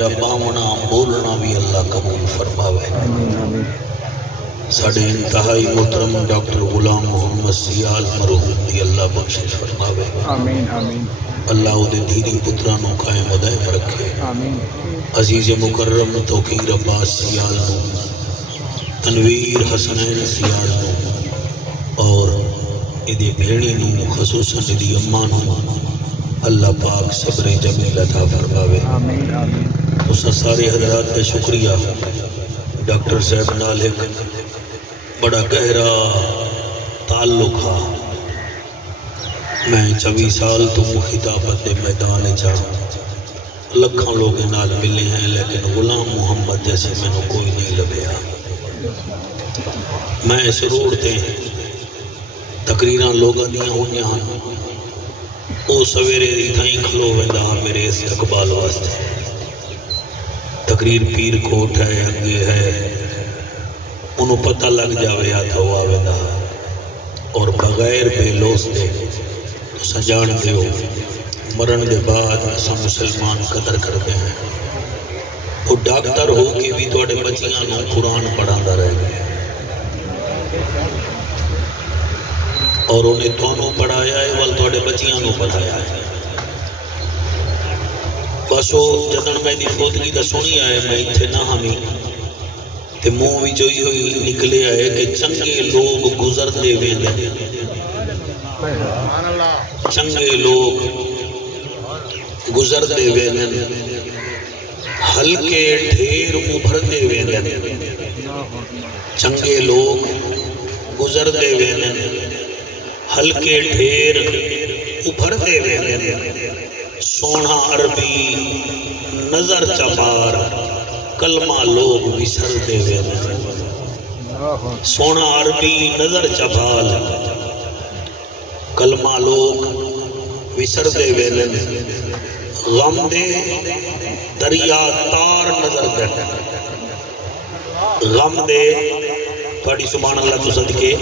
باونا بولنا بھی اللہ قبول فرماوے۔ ساڑھے انتہائی محترم ڈاکٹر غلام محمد سیال مرحوم دی اللہ بخشش فرماوے۔ آمین آمین۔ اللہ او دے دھیری پترانوں قائم دائم رکھے۔ آمین۔ عزیز مکرم توقیر عباس سیال نو، تنویر حسنین سیال نو اور ادھے بھیڑی نو خصوصاً ادھی اماں نو اللہ پاک صبر جمیل عطا فرماوے۔ آمین آمین۔ اس سارے حضرات کا شکریہ۔ ڈاکٹر صاحب نال ایک بڑا گہرا تعلق ہے۔ میں 24 سال تو خطابت دے میدان جا لکھاں لوگ نال ملے ہیں، لیکن غلام محمد جیسے میں نے کوئی نہیں لبھیا۔ میں اس روڑ تے تقریراں لوگاں دیاں ہوئیاں ہیں، او سویرے دی تھائیں کھلو ویندا میرے استقبال واسطے۔ تقریر پیر کوٹ ہے، انگے ہے، انہوں پتہ لگ جاوے آتا ہوا ویندا، اور بغیر بے لوس دے تو سجان دے ہو مرن دے بعد اسا مسلمان قدر کرتے ہیں۔ وہ ڈاکٹر ہو کے بھی توڑے بچیاں نو قرآن پڑھان دا رہ گئے، اور انہیں دونوں پڑھایا ہے وال توڑے بچیاں نو پڑھایا ہے۔ بس وہ جدن میں دی فوتگی دا سنی آئے، میں اتھے نہ ہمیں تے منہ بھی جوئی ہوئی نکلے آئے کہ چنگے لوگ گزر دے ویندے، چنگے لوگ گزر دے ویندے، ہلکے ڈھیر ابھر دے ویندے، چنگے لوگ گزر دے ویندے، ہلکے ڈھیر ابھر دے ویندے، سونا عربی نظر چبار کلمہ لوگ وسر دے ویندے، سونا عربی نظر چبال کلمہ لوگ وسر دے ویندے، غم دے دریا تار نظر دے، غم دے تھوڑی سبحان اللہ تو صدقے،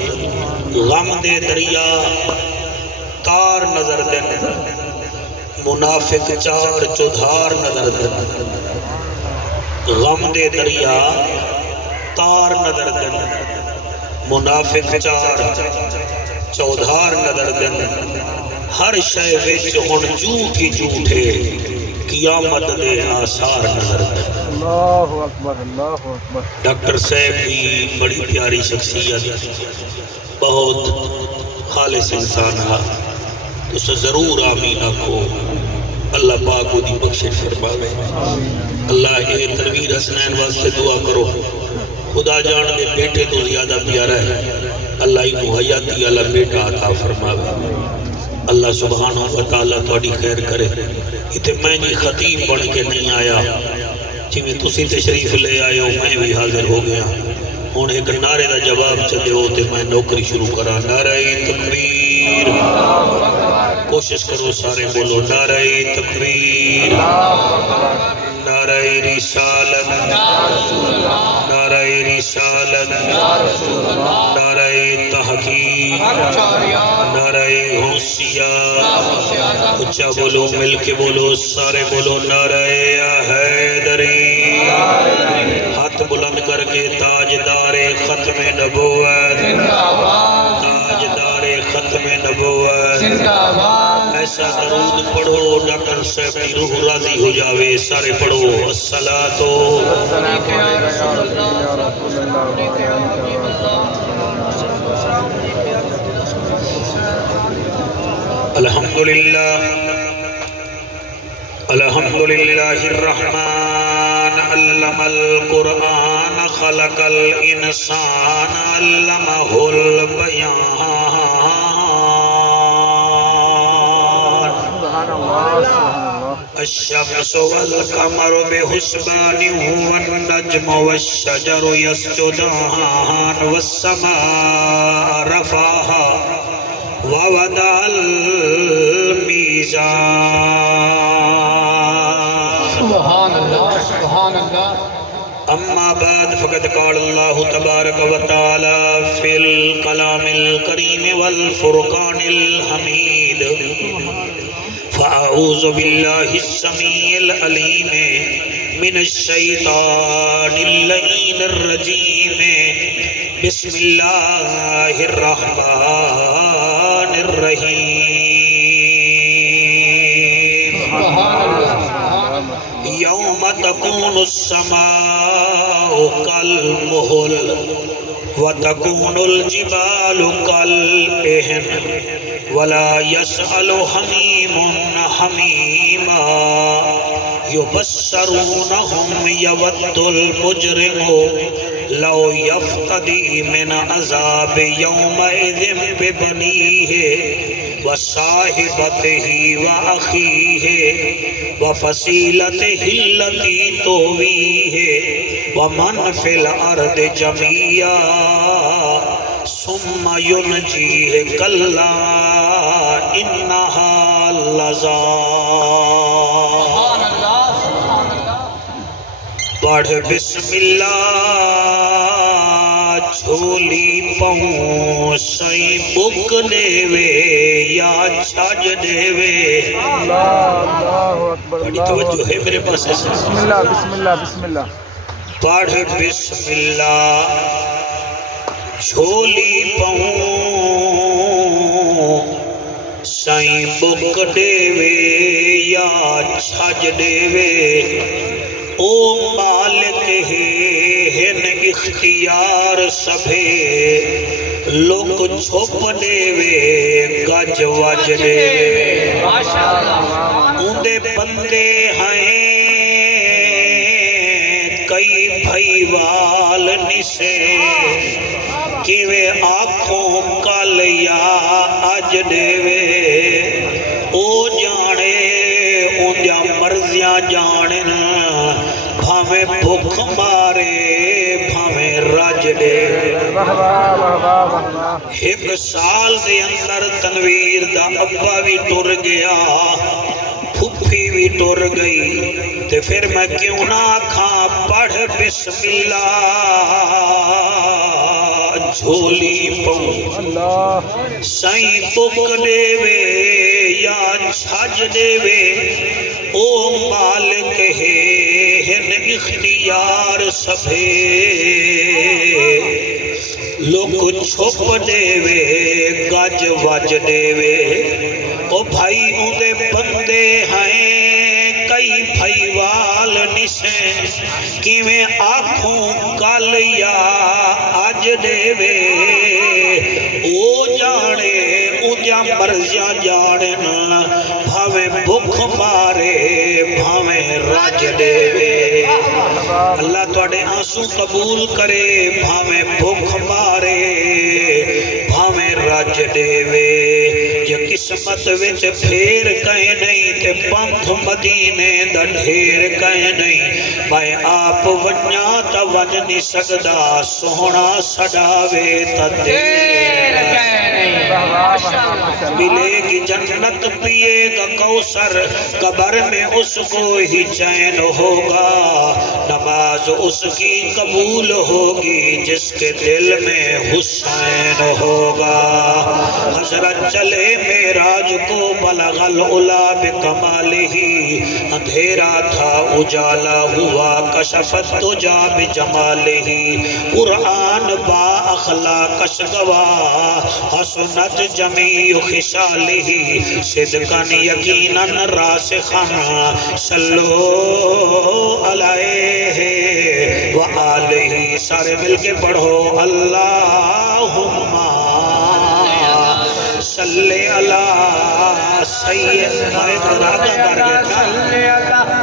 غم دے دریا تار نظر دے، منافق چار چودھار نظر دے، غم دے دریا تار نظر دے، منافق چار چودھار نظر دے، ہر شے وچ ہن جھوٹ ہی جھوٹ ہے، قیامت دے آثار نظر دے۔ اللہ اکبر اللہ اکبر۔ ڈاکٹر صاحب کی بڑی پیاری شخصیت، بہت خالص انسان ہے، تو سے ضرور آمین آکھو۔ اللہ پاک کو دی بخشش فرماوے۔ اللہ یہ تنویر حسنین واسطے دعا کرو، خدا جان دے بیٹے تو زیادہ پیارا ہے، اللہ انہوں حیاتی اللہ بیٹا عطا فرماوے۔ اللہ سبحانہ وتعالی توڑی خیر کرے۔ اتھے میں جی خطیب بن کے نہیں آیا، جی تسی تشریف لے آئے ہو، میں بھی حاضر ہو گیا۔ ہون ایک نعرے دا جواب چلے ہوتے میں نوکری شروع کرا، نعرہ تکبیر، کوشش کرو سارے بولو نعرہ تکبیر، نعرہ رسالت، نعرہ رسالت، نعرہ تحقیق، نعرہ غوثیہ، اچھا بولو مل کے بولو سارے بولو نعرہ حیدری، ہاتھ بلند کر کے تاجدار ختم نبوت، تاجدار ختم نبوت، ایسا درود پڑھو ڈاکٹر صاحب کی روح راضی ہو جاوے، سارے پڑھو الصلاۃ الحمدللہ الحمدللہ الرحمن علم القرآن خلق الانسان علمہ البیان الشمس والقمر بحسبان والنجم والشجر يسجدان والسماء رفعها ووضع الميزان سبحان اللہ سبحان اللہ۔ اما بعد فقد قال اللہ تبارک و تعالی فی الکلام الکریم والفرقان الحمید فأعوذ باللہ السمیع العلیم من الشیطان اللعین الرجیم بسم اللہ الرحمن الرحیم یوم تکون السماء کالمہل وتکون الجبال کالعہن ولا يسأل حمیم حمیما یبصرونہم یود المجرم لو یفتدی من عذاب یومئذ ببنیہ وصاحبتہ واخیہ وفصیلتہ التی تؤویہ ومن فی الارض جميعا ثم ينجيه كلا انها لظى پڑھ بسم اللہ جھولی پہوں سائیں بک دیوے یا چھاج دیوے اللہ اکبر بڑی توجہ ہے میرے پاس ایسا بسم اللہ بسم اللہ بسم اللہ پڑھ بسم اللہ جھولی پہوں سائیں بک دیوے یا چھاج دیوے او مالک ہن اختیار سبھے لوگ چھپ دیوے گج وج دیوے اندے بندے ہیں کئی بھائی وال نسے کیوے آنکھوں کل یا اج دیوے او جانے اندیا مرضیاں جانن بھامیں بھوک مارے بھامیں رج دے ایک سال دے اندر تنویر دا ابا بھی ٹر گیا پھپھی بھی ٹر گئی تے پھر میں کیوں نہ کھاں پڑھ بسم اللہ جھولی پہوں سائیں بک دیوے یا چھج دیوے او مالک ہن اختیار سبھے لوگ چھپ دیوے گج وج دیوے او بھائی اندے بندے ہیں کئی بھائی وال نسیں کیویں آنکھوں کل یا اج دیوے او جانے اندیا مرضیاں جانن بھاویں بھوک مارے بھاویں رج دیوے اللہ توڑے آنسو قبول کرے بھاویں بھوک مارے بھاویں رج دیوے یہ قسمت وچ پھیر کہیں نہیں تے پنکھ مدینے دا ڈھیر کہیں نہیں میں آپ ونیا تا ون نہیں سکدا سونا سڑاوے تا دیر کہیں نہیں ملے گی جنت پیے گا کوثر قبر میں اس کو ہی چین ہوگا نماز اس کی قبول ہوگی جس کے دل میں حسین ہوگا حضرت چلے معراج کو بلغ العلا بکمالہ اندھیرا تھا اجالا ہوا کشفت تجا بجمالہ قرآن با اخلاقش گواہ حسنت جمیع خشالہ صدقاً یقیناً راسخاً صلو علیہ وآلہ سارے مل کے پڑھو اللہم صلی اللہ سیدنا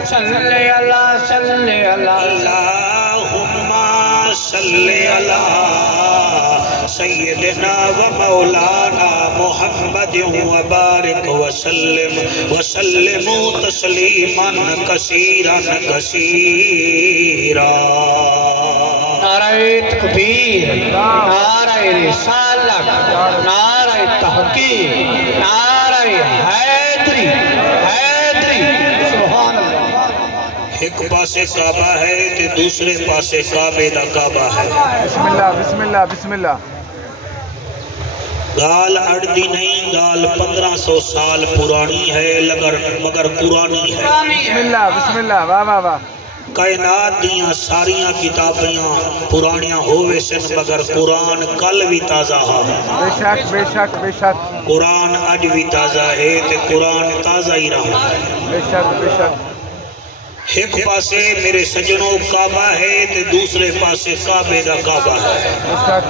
صلی اللہ اللہم صلی اللہ سیدنا و مولانا محمد وبارک وسلم تسلیما کثیرا کثیرا نعرہ تکبیر نعرہ رسالت نعرہ تحقیق نعرہ حیدری سبحان اللہ ایک پاسے کعبہ ہے تے دوسرے پاسے کعبے دا کعبہ ہے بسم اللہ بسم اللہ بسم اللہ گال اڑدی نہیں گال 1500 سال پرانی ہے مگر پرانی ہے بسم اللہ واہ واہ واہ کائنات دیاں ساریاں کتابیاں پرانیاں ہووے سن مگر قرآن کل بھی تازہ ہا بے شک بے شک بے شک قرآن اج بھی تازہ ہے تے قرآن تازہ ہی رہا ہے بے شک بے شک ایک پاسے میرے سجنوں کعبہ ہے تے دوسرے پاسے کعبے دا کعبہ ہے بے شک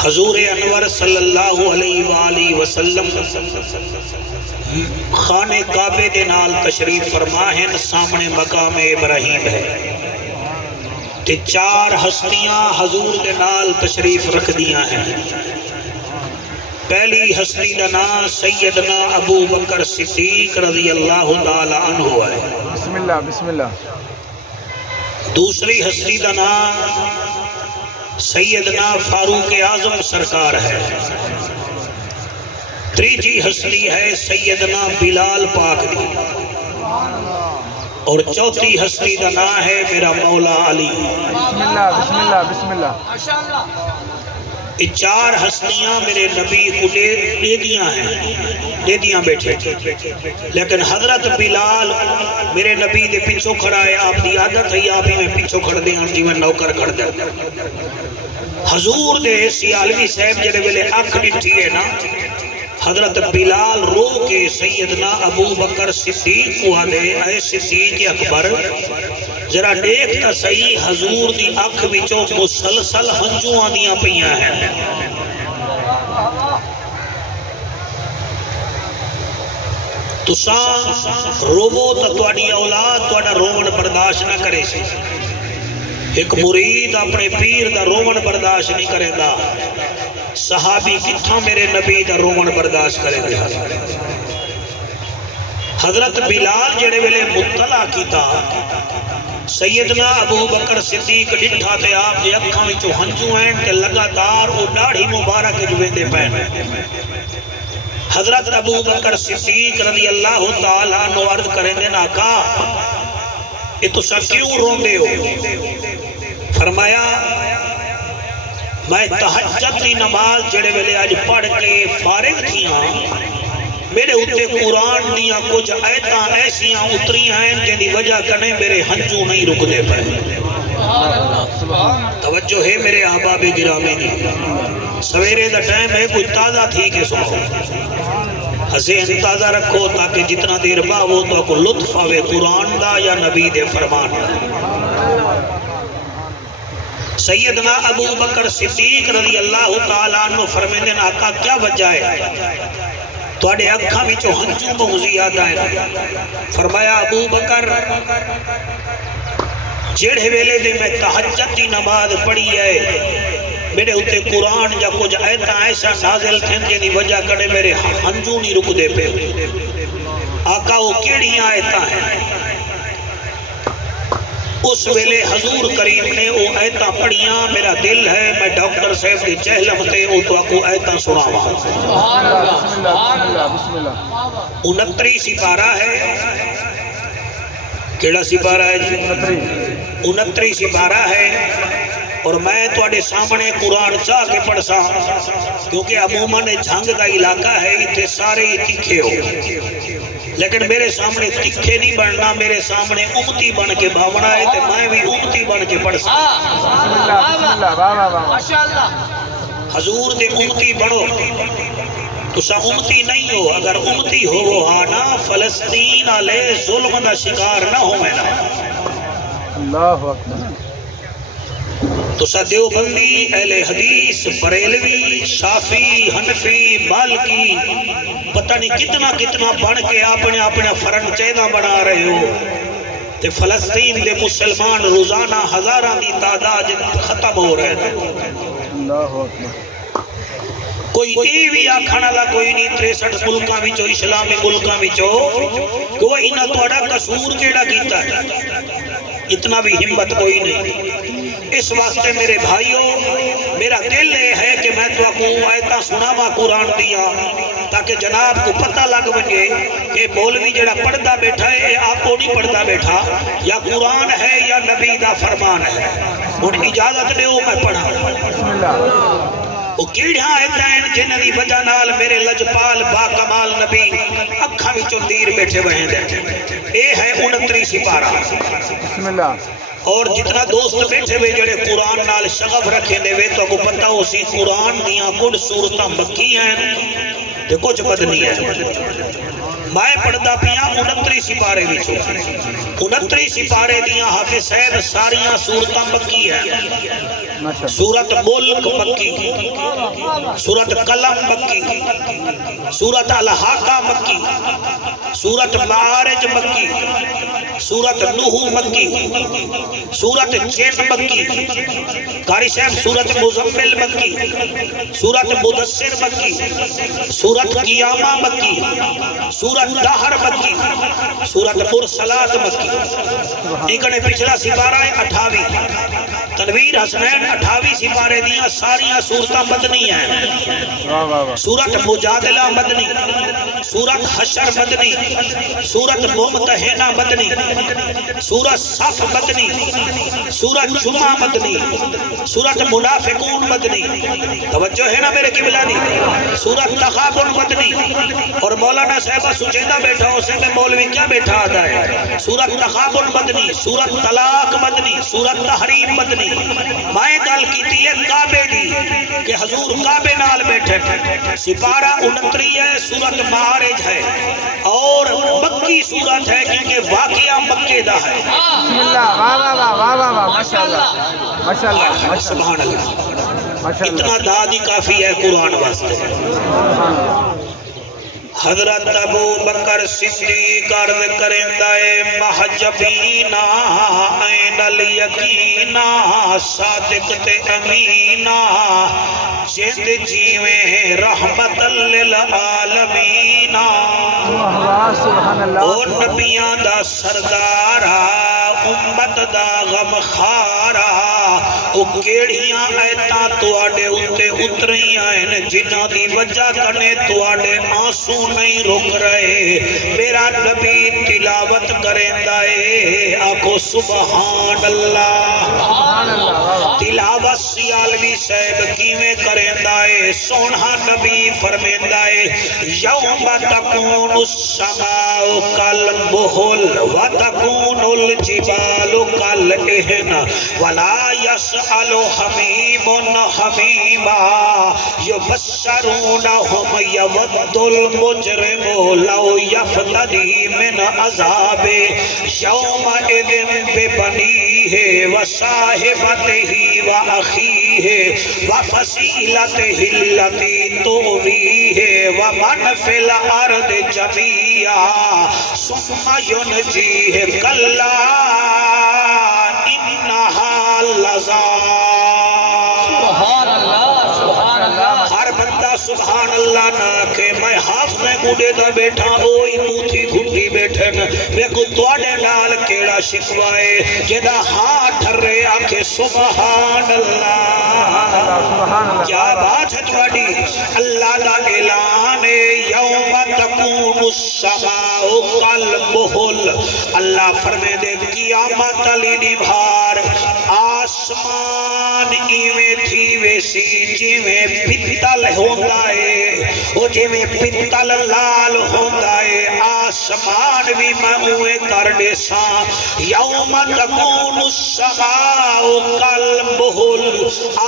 حضور انور صلی اللہ علیہ وآلہ وسلم خانہ کعبے دے نال تشریف فرما ہیں سامنے مقام ابراہیم ہے تے چار ہستیاں حضور دے نال تشریف رکھ دیاں ہیں پہلی ہستی دا نام سیدنا ابو بکر صدیق رضی اللہ تعالی عنہ ہے بسم اللہ بسم اللہ دوسری ہستی دا نام سیدنا فاروق اعظم سرکار ہے تیجی ہستی ہے سیدنا بلال پاک دی اور چوتھی ہستی دا نام ہے میرا مولا علی بسم اللہ بسم اللہ بسم اللہ یہ چار ہستیاں میرے نبی کو دے دیاں بیٹھے لیکن حضرت بلال میرے نبی دے پیچھو کھڑا ہے آپ دی عادت ہے آپ ہی میں پیچھو کھڑ دیں جی میں نوکر کھڑ دیں حضور دے سیالوی صاحب جڑے ویلے اکھ ڈٹھی ہے نا حضرت بلال رو کے سیدنا ابو بکر صدیق کو آدھے اے صدیق اکبر ذرا دیکھتا صحیح حضور دی اکھ وچوں مسلسل ہنجو آدیاں پئیاں ہیں تساں روو تا تواڈی اولاد تواڈا روون برداشت نہ کرے سی ایک مرید اپنے پیر دا روون برداشت نہیں کرے دا صحابی کتھاں میرے نبی دا روون برداشت کرے دے حضرت بلال جڑے ویلے مطلع کیتا سیدنا ابو بکر صدیق ڈٹھا تے آپ دے اکھاں وچوں ہنجو ہیں تے لگاتار او ڈاڑھی مبارک جویندے پین حضرت ابو بکر صدیق رضی اللہ تعالیٰ عنہ عرض کریں دے آقا یہ تسا کیوں روندے ہو فرمایا میں تہجد دی نماز جڑے ویلے آج پڑھ کے فارغ تھیاں میرے ہوتے قرآن دیاں کچھ آیتاں ایسیاں اتری ہیں جن دی وجہ کرنے میرے ہنجو نہیں رک دے پائے توجہ ہے میرے احباب گرامی دی سویرے دا ٹائم ہے کوئی تازہ تھی کہ سنو حسین تازہ رکھو تاکہ جتنا دیر باو تو کو لطف آوے قرآن دا یا نبی دے فرمان دا سیدنا ابو بکر صدیق رضی اللہ تعالیٰ عنہ فرمیندے آقا کیا وجہ ہے تواڈے اکھاں وچوں ہنجو بہت زیادہ ہے فرمایا ابو بکر جڑے ویلے دے میں تہجد دی نماز پڑھی ہے میرے ہوتے قرآن یا کچھ آیتاں ایسا نازل تھیں جن دی وجہ کرے میرے ہنجو نہیں رک دے پہ آقا وہ کیڑیاں آیتاں ہیں اس ویلے حضور کریم نے وہ آیتاں پڑھیاں میرا دل ہے میں ڈاکٹر صاحب دی چہلم تے وہ تو آپ کو آیتاں سناواں بسم اللہ بسم اللہ 69 سپارہ ہے کیڑا سپارہ ہے جی 69 سپارہ ہے اور میں تواڈے سامنے قرآن چاہ کے پڑھ سا کیونکہ عموماً جھنگ دا علاقہ ہے اتنے سارے ہی تکھے ہو لیکن میرے سامنے تکھے نہیں بننا میرے سامنے امتی بن کے باونا ہے تو میں بھی امتی بن کے پڑھ سا بسم اللہ واہ واہ واہ حضور دے امتی بڑھو تو سا امتی نہیں ہو اگر امتی ہو وہ آنا فلسطین علیہ ظلم دا شکار نہ ہو میں نا اللہ اکبر تو سا دیوبندی اہل حدیث بریلوی شافی حنفی مالکی پتہ نہیں کتنا کتنا بن کے اپنے فرن چیدہ بنا رہے ہو تے فلسطین دے مسلمان روزانہ ہزاراں دی تعداد ختم ہو رہے ہیں اللہ اکبر کوئی بھی آکھانا لا کوئی نہیں 63 ملکاں وچوں اسلامی ملکاں وچوں کہ وہ انہاں تہاڈا قصور کیڑا کیتا ہے اتنا بھی ہمت کوئی نہیں اس واسطے میرے بھائیوں میرا دل ہے کہ میں تو آپ کو آیتاں سناواں قرآن دیا تاکہ جناب کو پتہ لگ بجے کہ مولوی جڑا پڑھتا بیٹھا ہے آپ کو نہیں پڑھتا بیٹھا یا قرآن ہے یا نبی دا فرمان ہے اور اجازت دے میں پڑھا بسم اللہ وہ کیڑیاں آیتیں جنہ دی وجہ نال میرے لجپال با کمال نبی اکھاں وچوں تیر بیٹھے ہوئے ہیں. اے ہے 29 سپارہ. بسم اللہ. اور جتنا دوست بیٹھے ہوئے جڑے قرآن نال شغف رکھے دے وے تو کو پتہ ہو سی قرآن دیاں کچھ سورتاں مکی ہیں تے کچھ مدنی ہیں. میں پڑھدا پیاں 29 سپارے وچوں. 29 سپارے دیاں حافظ صاحب ساریاں سورتاں مکی ہیں. سورت ملک مکی، سورت قلم مکی، سورت الحاقہ مکی، سورت معارج مکی، سورت نوح مکی، سورت جن مکی، قاری صاحب سورت مزمل مکی، سورت مدثر مکی، سورت قیامہ مکی، سورت دہر مکی، سورت مرسلات مکی. ایکنے پچھلا سپارہ ہے 28. تنویر حسنین 28 سپارے دیاں ساریاں سورتاں مدنی ہیں. سورت مجادلہ مدنی، سورت حشر مدنی، سورت ممتحنہ مدنی، سورت صف مدنی، سورت جمعہ مدنی، سورت منافقون مدنی. توجہ ہے نا میرے قبلہ دی. سورت تغابن مدنی. اور مولانا صاحبہ سچیدہ بیٹھا اسے میں مولوی کیا بیٹھا آدھا ہے. سورت تغابن مدنی، سورت طلاق مدنی، سورت تحریم مدنی. میں گل کیتی ہے کعبے دی کہ حضور کعبے نال بیٹھے. سپارہ 29 ہے، سورت معارج ہے اور مکی سورت ہے کیونکہ واقعہ مکے دا ہے. بسم اللہ. واہ واہ واہ واہ واہ واہ. ماشاءاللہ ماشاءاللہ سبحان اللہ. ماشاءاللہ. اتنا دادی کافی ہے قرآن واسطے. حضرت ابو بکر صدیق عرض کرندائے محجبینا این الیقینا صادق تے امینا جند جیویں رحمت للعالمینا. سبحان اللہ. او نبیاں دا سردارا امت دا غمخارا او کیڑیاں ایتاں تواڈے اُتے اتریاں ہیں جنہاں دی وجہ کنے تواڈے آنسو نہیں رک رہے. میرا نبی تلاوت کریندا ہے آکھو سبحان اللہ. تلاوت سیالوی صاحب کیویں کریندا ہے. سونا نبی فرمیندا ہے یوم تکون السماء کالمہل وتکون الجبال کالعہن ولا يسأل حمیم حمیما یبشرونہم یود المجرم لو یفتدی من عذاب یومئذ ببنیہ وصاحبتہ واخیہ وفصیلتہ التی تؤویہ ومن فی الارض جميعا ثم ينجيه كلا انها لظى. سبحان اللہ. سبحان اللہ. ہر بندہ سبحان اللہ نہ کہ میں حافظ گڈے دا بیٹھا اوئی موتھی گھٹی بیٹھن میں کو تواڈے نال کیڑا شکوائے جدا ہاں ٹھرے آکھے سبحان اللہ. کیا بات ہے تواڈی. اللہ دا اعلان ہے یوم تکون السماء کالمہل. اللہ فرمے دے قیامت علی نبھار آسمان ایویں تھی ویسی جیویں پتل ہوندا ہے او جیویں پتل لال ہوندا ہے. آسمان بھی میں اوے کر دے ساں. یوم تکون السماء کالمہل.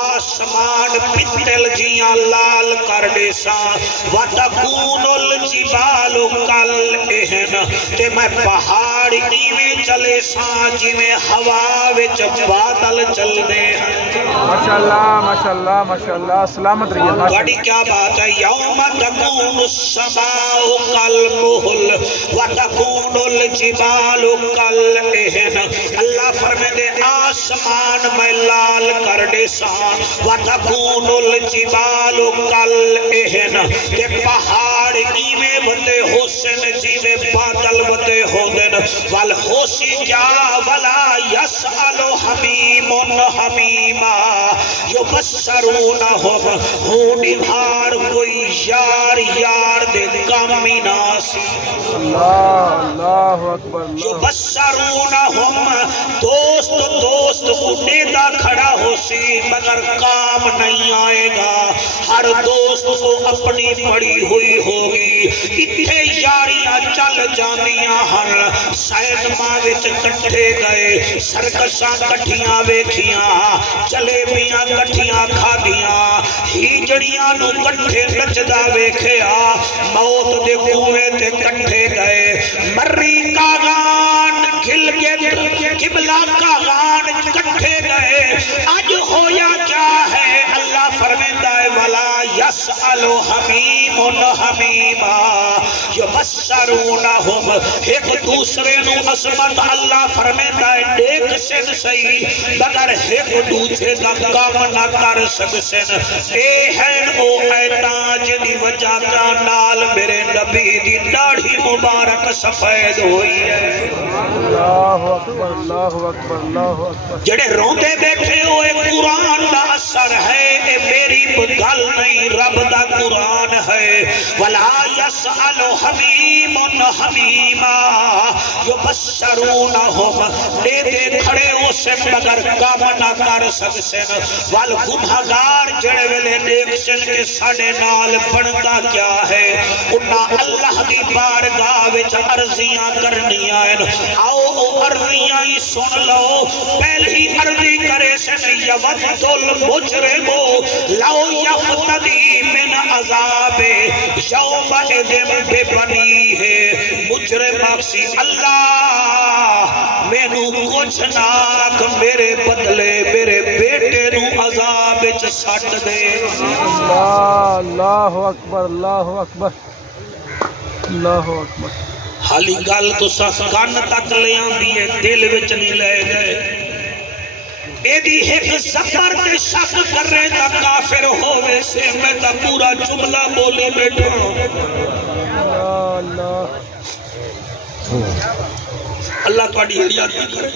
آسمان پتل جیاں لال کر دے ساں. وتکون الجبال کالعہن. تے میں پہاڑ ایویں چلے ساں جیویں ہوا وچ بادل چل دے ہیں. ماشاءاللہ ماشاءاللہ ماشاءاللہ. سلامت رہیے. بڑی کیا بات ہے. یوم تکون السماء کالمہل وتکون الجبال کالعہن. اللہ فرمے دے آسمان میں لال کر دے ساں. وتکون الجبال کالعہن. تے پہاڑ ایویں وتے حسن جیویں بادل وتے ہوندن. والحوسی جا ولا یسأل حمیم حمیما یبشرونہم. ہوں نبھار کوئی یار یار دے کامی ناس. اللہ اکبر. یبشرونہم. دوست دوست اڈے دا کھڑا ہو سی مگر کام نہیں آئے گا. ہر دوست کو اپنی پڑی ہوئی ہوگی اتھے یاریاں چل جاندیاں ہن سینما وچ کٹھے گئے سرکشاں کٹھیاں ویکھیاں جلیبیاں کٹھیاں کھادیاں ہیجڑیاں نو کٹھے نچدا ویکھیا موت دے کنویں تے کٹھے گئے مری کاغان گلگت قبلہ کاغان کٹھے گئے اج ہویا کیا ہے اللہ فرمیندہ ہے ولا یسألو حمیم حمیما یبصرونہم ایک دوسرے نو عصمت اللہ فرمیندہ ہے دیکھ سن سہی مگر ایک دوسرے دا کام نہ کر سکسن اے ہیں او ایتاں جدی وجہ کا نال میرے نبی دی داڑھی مبارک سفید ہوئی ہے اللہ اکبر اللہ اکبر اللہ اکبر جڑے روندے بیٹھے ہوئے قرآن دا اثر ہے اے میری گل نہیں رب دا قرآن ہے ولا یسأل حمیم حمیما یبشرونہم دے دے کھڑے ہو سن مگر کام نہ کر سکسن والگنہگار جڑے ویلے دیکھ سن کے ساڑے نال بندا کیا ہے انہاں اللہ دی بارگاہ وچ عرضیاں کرنیاں آؤ او عرضیاں ہی سن لو پہلی عرضی کرے سن یود المجرم لو یفتدی من عذاب یوم اذن بے بنی ہے مجرم اکسی اللہ میں نو کچھ ناک میرے بدلے میرے بیٹے نو عذاب وچ سٹ دے اللہ اکبر اللہ اکبر اللہ اکبر حالی گل تو کان تک لے آندی ہے دل وچ نہیں لے گئے ایدی ایک زبر تے شک کر رہے تا کافر ہوئے سے میں تا پورا جملہ بولے بیٹھا اللہ اللہ تواڈی حیاتی کرے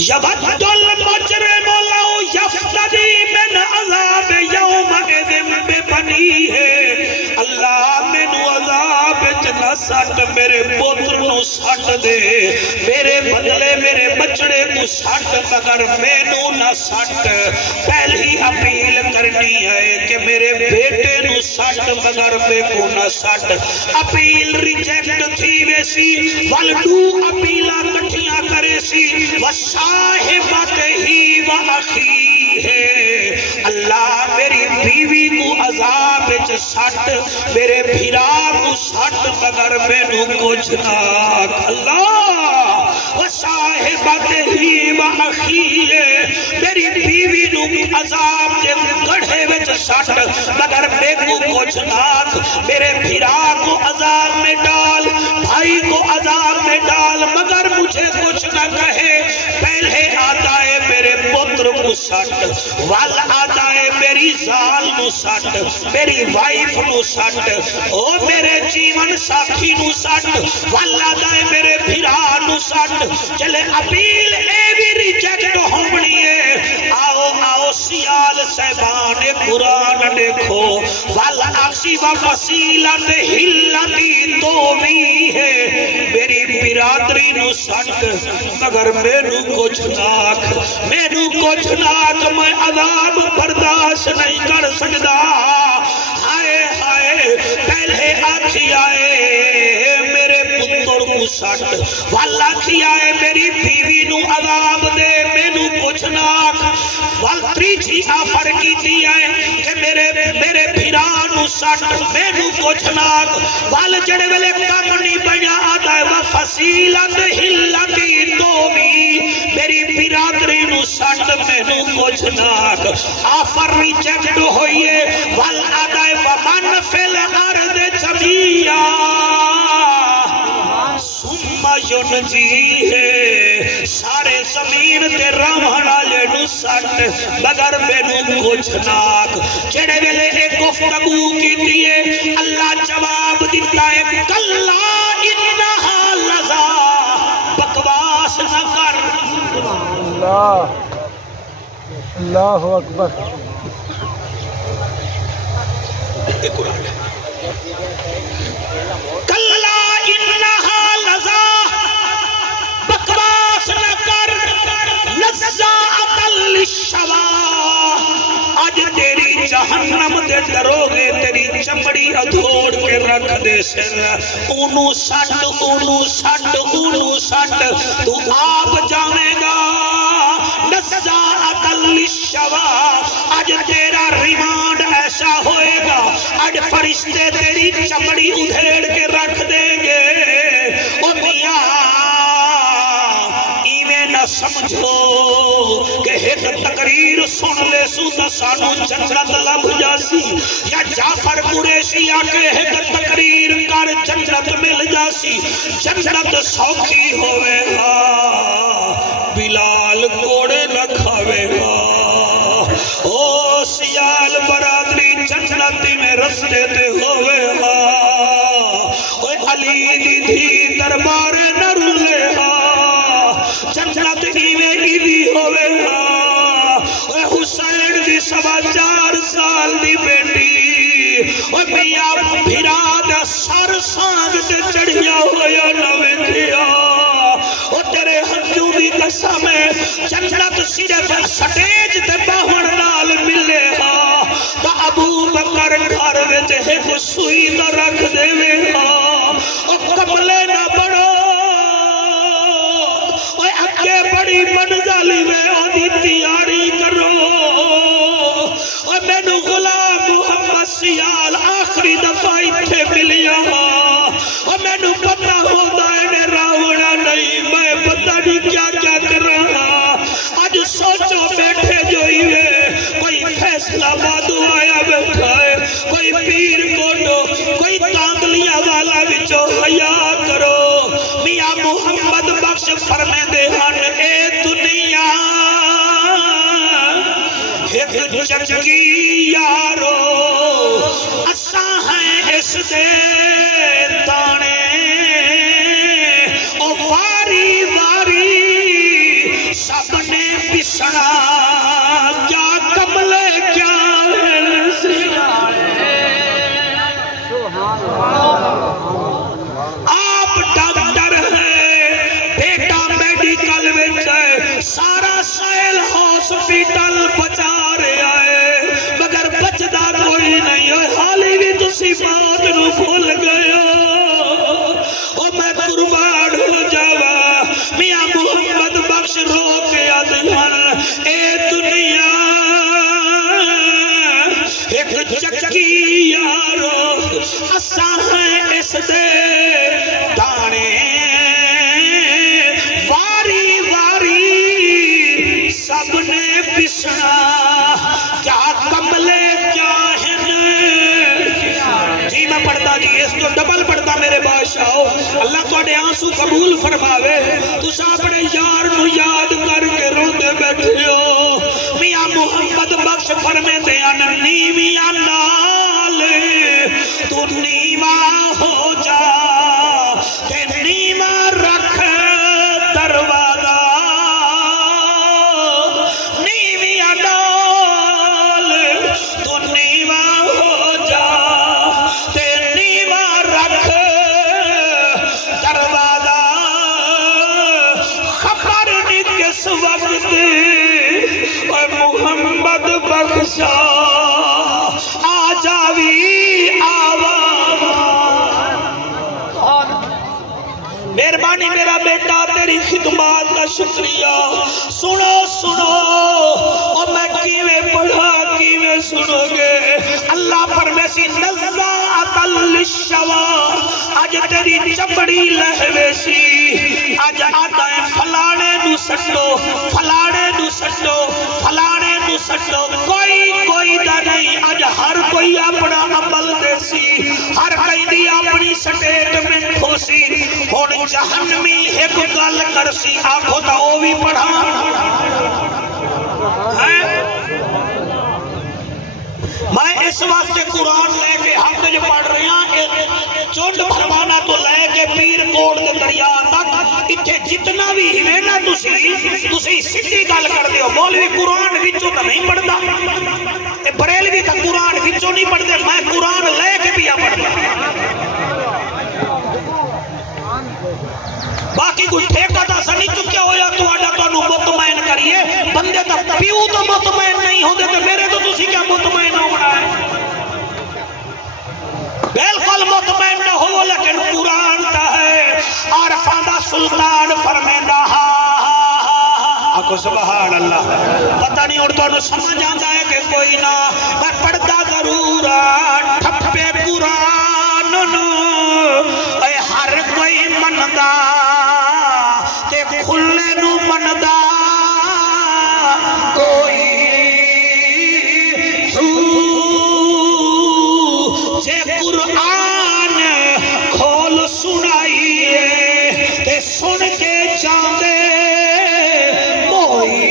یود المجرم لو یفتدی من عذاب یوم اذن ببنی ہے اللہ مینو عذاب وچ نہ سٹ میرے پتر نو سٹ دے میرے بدلے میرے بچڑے کو سٹ مگر مینو نہ سٹ پہلی اپیل کرنی ہے کہ میرے بیٹے نو سٹ مگر میں کو نہ سٹ اپیل ریجیکٹ تھی ویسی والدو اپیلا کٹھیاں کرے سی وصاحبت ہی و اخی ہے اللہ میری بیوی کو عذاب وچ سٹ میرے بھیرا کو سٹ مگر مینوں کچھ نہ اللہ وصاحبت ہی و اخی ہے میری بیوی نو عذاب دے گڑھے وچ سٹ مگر مینوں کچھ نہ میرے بھیرا کو عذاب میں ڈال بھائی کو عذاب میں ڈال مگر مجھے کچھ نہ کہے پہلے آتا ہے میرے پتر کو سٹ وال آتا ہے میری زال نو سٹ میری وائف نو سٹ او میرے جیون ساتھی نو سٹ وال آتا ہے میرے بھیرا نو سٹ چلے اپیل اے بھی ریجیکٹ ہونی ہے آؤ آؤ سیال صاحبان قرآن دیکھو وال اکسی و فصیلت ہلتی تو بھی ہے میری برادری نو سٹ مگر مینوں کچھ ناک مینوں کچھ ناک میں عذاب برداشت نہیں کر سکتا ہائے ہائے پہلے آکھی آئے میرے پتر کو سٹ والا آکھی آئے میری بیوی نو عذاب دے مینوں کچھ ناک والتری جی آفر کی دی آئے کہ میرے بھیرا نو سٹ مینوں کچھ ناک وال جڑے ویلے کام نہیں بنا آتا ہے وفصیلت ہلتی تو بھی میری برادری نو سٹ مینوں کچھ ناک آفر ریجیکٹ ہوئیے وال آتا ہے ومن فی الارض جميعا ثم ينجی ہے سارے زمین تے رہن والے نو سٹ مگر مینوں کچھ ناک جڑے ویلے ایک گفتگو کیتی ہے اللہ جواب دیتا ہے کلا انہا لظا بکواس نہ کر اللہ اللہ اکبر قرآن کلا انہا لظا بکواس نہ کر لذاۃ للشوا آج تیری جہنم دروگے تیری چمڑی ادھوڑ کے رکھ دے سن اونو سٹ تو آپ جاویں گا نزاعۃ للشوا آج تیرا ریمانڈ ایسا ہوئے گا آج فرشتے تیری چمڑی ادھیڑ کے رکھ دیں گے او میاں نہ سمجھو کہ ایک تقریر سن لے سو سانو جنت لب جاسی یا جعفر قریشی آکے ایک تقریر کر جنت مل جاسی جنت سوکھی ہوئے ہا بلال کوڑے نہ کھاوے ہا او سیال برادری جنتی میں رستے تے ہوئے ہا اوے علی دی دھی دربار نہ رلے ہا جنت ایویں ہوئے ہا اے حسین دی 4.25 سال دی بیٹی اے میاں بھیرا دا سر سانگ تے چڑھیا ہویا نہ ویکھیا او تیرے ہنجو دی قسم جنت صرف سٹیج تے باہن نال ملے ہا تا ابو بکر گھر وچ ایک سوئی دا رکھ دیوے ہا او کملے نہ بڑو بڑی منزلی میں آدھی تیاری کرو اور میں نو غلام محمد سیال آخری دفعہ اتھے ملیا اور میں نو پتہ ہو دائنے راوڑا نہیں میں پتہ نہیں کیا کیا کر رہا آج سوچو بیٹھے جو ہوئے کوئی فیصلہ بادو آیا بیٹھا ہے کوئی پیر کوٹو کوئی تانگلیاں والا بچو حیا کرو میاں محمد بخش فرمے دے ہن اے دنیا ایک چکی یارو اساں ہیں اس دے دانے او واری واری سب نے پسنا کیا کملے کیا آپ ڈاکٹر ہیں بیٹا میڈیکل وچ ہے سارا سائل ہاسپیٹل بچا رہا ہے مگر بچدا کوئی نہیں ہے حالی بھی تسی بات نو بھول گئے او میں قربان ہو جاوا میاں محمد بخش رو کے ادھن اے دنیا ایک چکی یارو اساں ہیں اس دے دانے واری واری سب نے پسنا کیا کملے کیا ہیں جی میں پڑھتا جی اس تو ڈبل پڑھتا میرے بادشاہ اللہ تو اڈے آنسو قبول فرماوے تُسا اپنے یار نو یاد کر کے روندے بیٹھے ہو میاں محمد بخش فرمے دے نیویاں نال تو نیوا ہو جا تے نیوا رکھ دروازہ نیویاں نال تو نیوا ہو جا تے نیوا رکھ دروازہ خبر نہیں کس وقت اے محمد بخشا آ جاوی آواز مہربانی میرا بیٹا تیری خدمات کا شکریہ سنو سنو اور میں کیویں پڑھا کیویں سنو گے اللہ فرمیسی نزاعۃ للشوا آج تیری چمڑی لہوے سی آج آتا ہے فلانے نو سٹو فلانے نو سٹو فلانے نو سٹو کوئی دا نہیں آج ہر کوئی اپنا عمل دے سی ہر کوئی دی اپنی سٹیٹمنٹ ہو سی ہون جہنمی ایک گل کر سی آنکھو تا او بھی پڑھا میں اس واسطے قرآن لے کے ہم جو پڑھ رہے ہیں چونڈ بھروانا تو لے کے پیر کوڑ دے دریا تک اتھے جتنا بھی ہمیں نا تسی سیدھی گل کر دیو مولوی قرآن وچوں تا نہیں پڑھتا بریلوی تا قرآن وچوں نہیں پڑھتے میں قرآن لے کے بھی پڑھتا باقی کوئی ٹھیکہ تا سنی چکیا ہویا تو آڈا تو انہوں مطمئن کریے بندے تا پیو تو مطمئن نہیں ہوندے تو میرے تو تسی کیا مطمئن ہو رہا ہے سبحان اللہ پتہ نہیں اور تو سمجھ آتا ہے کہ کوئی نہ میں پڑھتا ضرور ٹھپے قرآن نو اے ہر کوئی مندا تے کھلے نو مندا کوئی جے قرآن کھول سنائیے تے سن کے چاندے موئی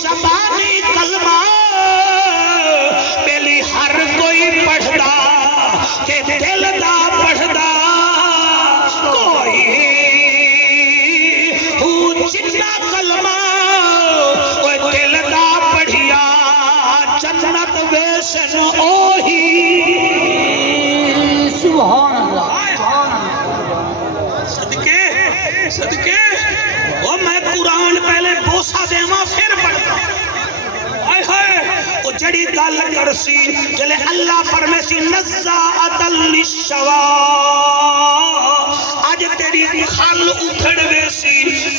زبانی کلمہ پہلی ہر کوئی پڑھدا کہ دل دا پڑھدا کوئی جنہ کلمہ کوئی دل دا پڑھیا جنت ویسن اوہی سبحان اللہ صدقے صدقے وہ میں قرآن پہلے بوسا دیما پھر پڑھتا آئے ہائے وہ جڑی گل کرسی جلے اللہ فرمے سی نزاعتا للشوا آج تیری خال اکھڑ ویسی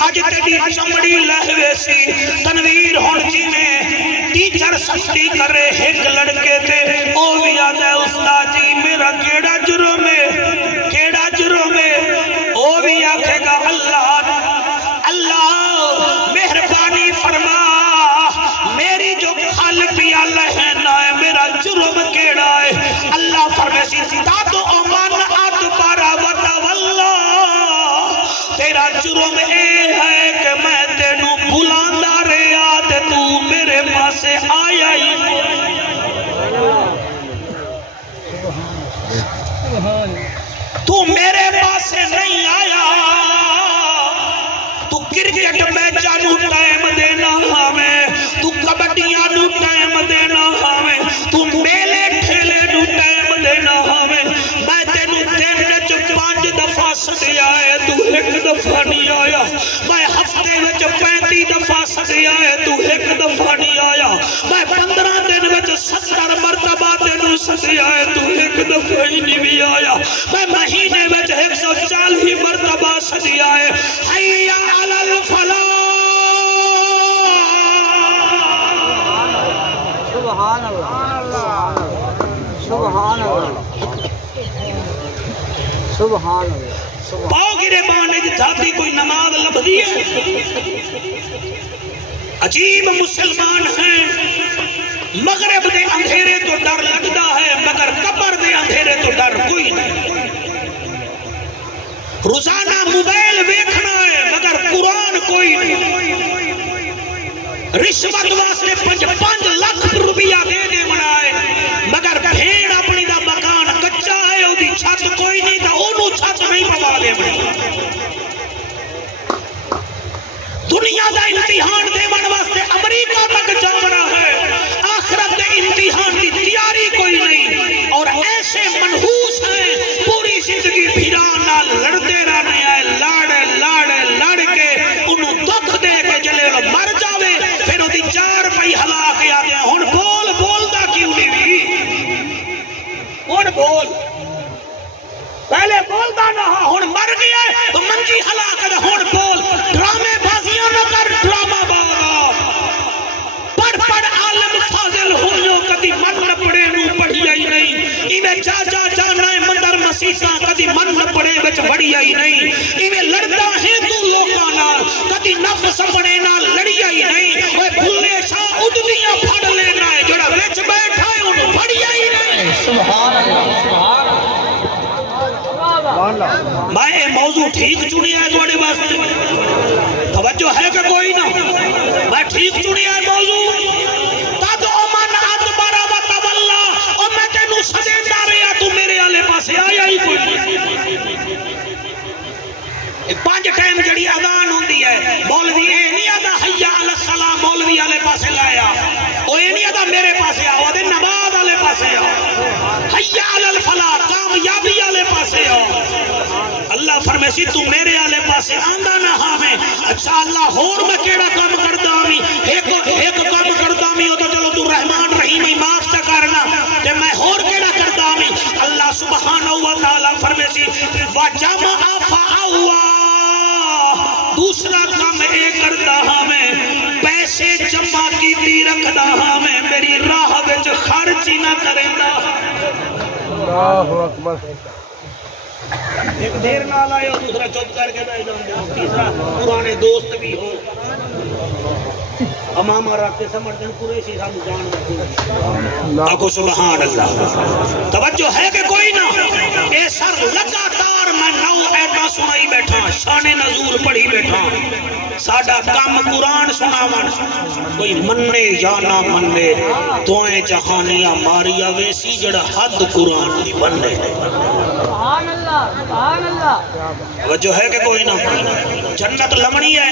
آج تیری چمڑی لہ ویسی تنویر ہون جی میں ٹیچر سختی کرے ایک لڑکے تھے او بھی آدھا ہے استاد جی میرا کیڑا جرم ہے او بھی آکھے گا اللہ مہربانی فرما میری جو کھال پیا لہنا ہے میرا جرم کیڑا ہے اللہ فرمیسی تاتو امان ادبارا وتولا تیرا جرم اے ہے کہ میں تینوں بھولاندا رہیا تے تو میرے پاسے آیا ہی تو میرے پاسے نہیں آیا تو کرکٹ میچا نو ٹائم دینا ہمیں تو کبڈیاں نو ٹائم دینا ہمیں تو میلے ٹھیلے نو ٹائم دینا ہمیں میں تینوں دن وچ 5 دفعہ سدیا ہے تو ایک دفعہ نہیں آیا میں ہفتے وچ 35 دفعہ سدیا ہے تو ایک دفعہ نہیں آیا میں 15 دن وچ 70 مرتبہ تینوں سدیا ہے تو ایک دفعہ ہی نہیں بھی آیا میں مہینے وچ 140 مرتبہ سدیا ہے حی علی الفلاح سبحان اللہ سبحان اللہ سبحان اللہ پاؤ گرے بانے دی دھاتی کوئی نماز لبدی ہے عجیب مسلمان ہیں مغرب دے اندھیرے تو ڈر لگتا ہے مگر قبر دے اندھیرے تو ڈر کوئی نہیں روزانہ موبائل ویکھنا ہے مگر قرآن کوئی نہیں رشوت واسطے 5 لاکھ روپیہ دینے منائے مگر بھیڑ اپنی دا مکان کچا ہے او دی چھت کوئی نہیں تھا انہوں چھت نہیں پوا دے منائے دنیا دا امتحان دے من واسطے امریکہ تک جانا ہے آخرت دے امتحان دی تیاری کوئی نہیں اور ایسے منحوس ہیں پوری زندگی بھیرانا لڑتے رہنے آئے لڑ کے انہوں دکھ دے کے جلے مر جاوے پھر وہ دی 4 پئی ہلا کے آ گیا ہون بولدا کیوں نہیں بھی ہون بول پہلے بولدا نہ ہون مر گیا تو منجی ہلا کے ہون بول ڈرامے بازیاں نہ کر ڈرامہ بارا پڑھ عالم فاضل ہوئیوں کدی من نہ پڑے نو پڑھیا ہی نہیں ایویں جا جانا ہے مندر مسیحاں کدی من نہ پڑے وچ وڑیا ہی نہیں ایویں لڑدا ہے تو لوکاں نال کدی نفس اپنے نال لڑیا ہی نہیں اوے بھلے شاہ اڈدیاں پھڑ لینا ہے جڑا وچ بیٹھا ہے اونوں پڑھیا ہی نہیں سبحان اللہ میں موضوع ٹھیک چنیا ہے تھوڑے واسطے توجہ ہے کہ کوئی نہ میں ٹھیک چنیا ہے موضوع تد امن ادبارا وتولا او میں تینوں سدیندا رہیا تو میرے والے پاسے آیا ہی کوئی 5 ٹائم جڑی اذان ہوندی ہے مولوی اے نہیں آدا حی علی الصلاۃ مولوی والے پاسے لایا او اے نہیں آدا میرے پاسے آو دے نماز والے پاسے آو حی علی الفلاح کامیابی والے پاسے آو اللہ فرمیسی تو میرے والے پاسے آندا نہ ہاں اچھا اللہ ہور میں کیڑا کام کردا ہمی ایک کام کردا ہمی تو چلو تو رحمان رحیم معاف تا کرنا تے میں ہور کیڑا کردا ہمی اللہ سبحانہ و تعالی فرمیسی وجمع فاوا دوسرا کام اے کردا ہاں میں پیسے جمع کیتی رکھدا ہاں میں میری راہ وچ خرچ ہی نہ کریندا اللہ اکبر ایک دیر نال آئے ہو دوسرا چپ کر کے بیٹھ جاؤ تیسرا پرانے دوست بھی ہو امامہ رکھ کے سمجھ دیں قریشی سانو جان دے آکو سبحان اللہ توجہ ہے کہ کوئی نہ اے سر لگاتار میں 9 ایتاں سنائی بیٹھا شان نزول پڑھی بیٹھا ساڈا کام قرآن سناون کوئی مننے یا نہ مننے دوئیں جہانیاں ماریا ویسی جڑا حد قرآن دی بننے سبحان اللہ سبحان اللہ وجہ ہے کہ کوئی نہ جنت لمنی ہے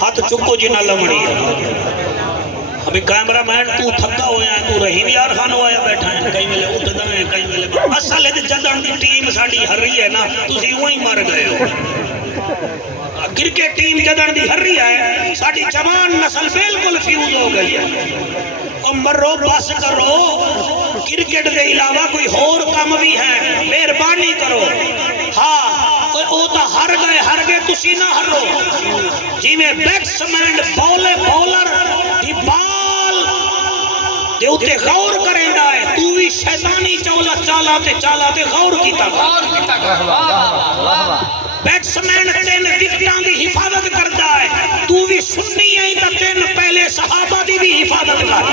ہاتھ چکو جنہ لمنی ہے ابھی کیمرہ مین تو تھکا ہویا ہے تو رحیم یار خان ہویا بیٹھا ہے کئی ملے اٹھ دیں کئی ملے اصل ہے جدن دی ٹیم ساڑی ہر رہی ہے نا تسی وہی مر گئے ہو کرکٹ ٹیم جدن دی ہر رہی ہے ساڑی جوان نسل بالکل فیوز ہو گئی ہے اور مرو بس کرو کرکٹ دے علاوہ کوئی اور کام بھی ہے مہربانی کرو ہاں او تا ہر گئے تسی نہ ہرو جی میں بیٹسمین بولر دی بال دے اتے غور کریں دائے تو بھی شیطانی چالا تے غور کیتا بیٹسمین تین وکٹاں دی حفاظت کرتا ہے تو بھی سننی ہے تا تین پہلے صحابہ دی بھی حفاظت کر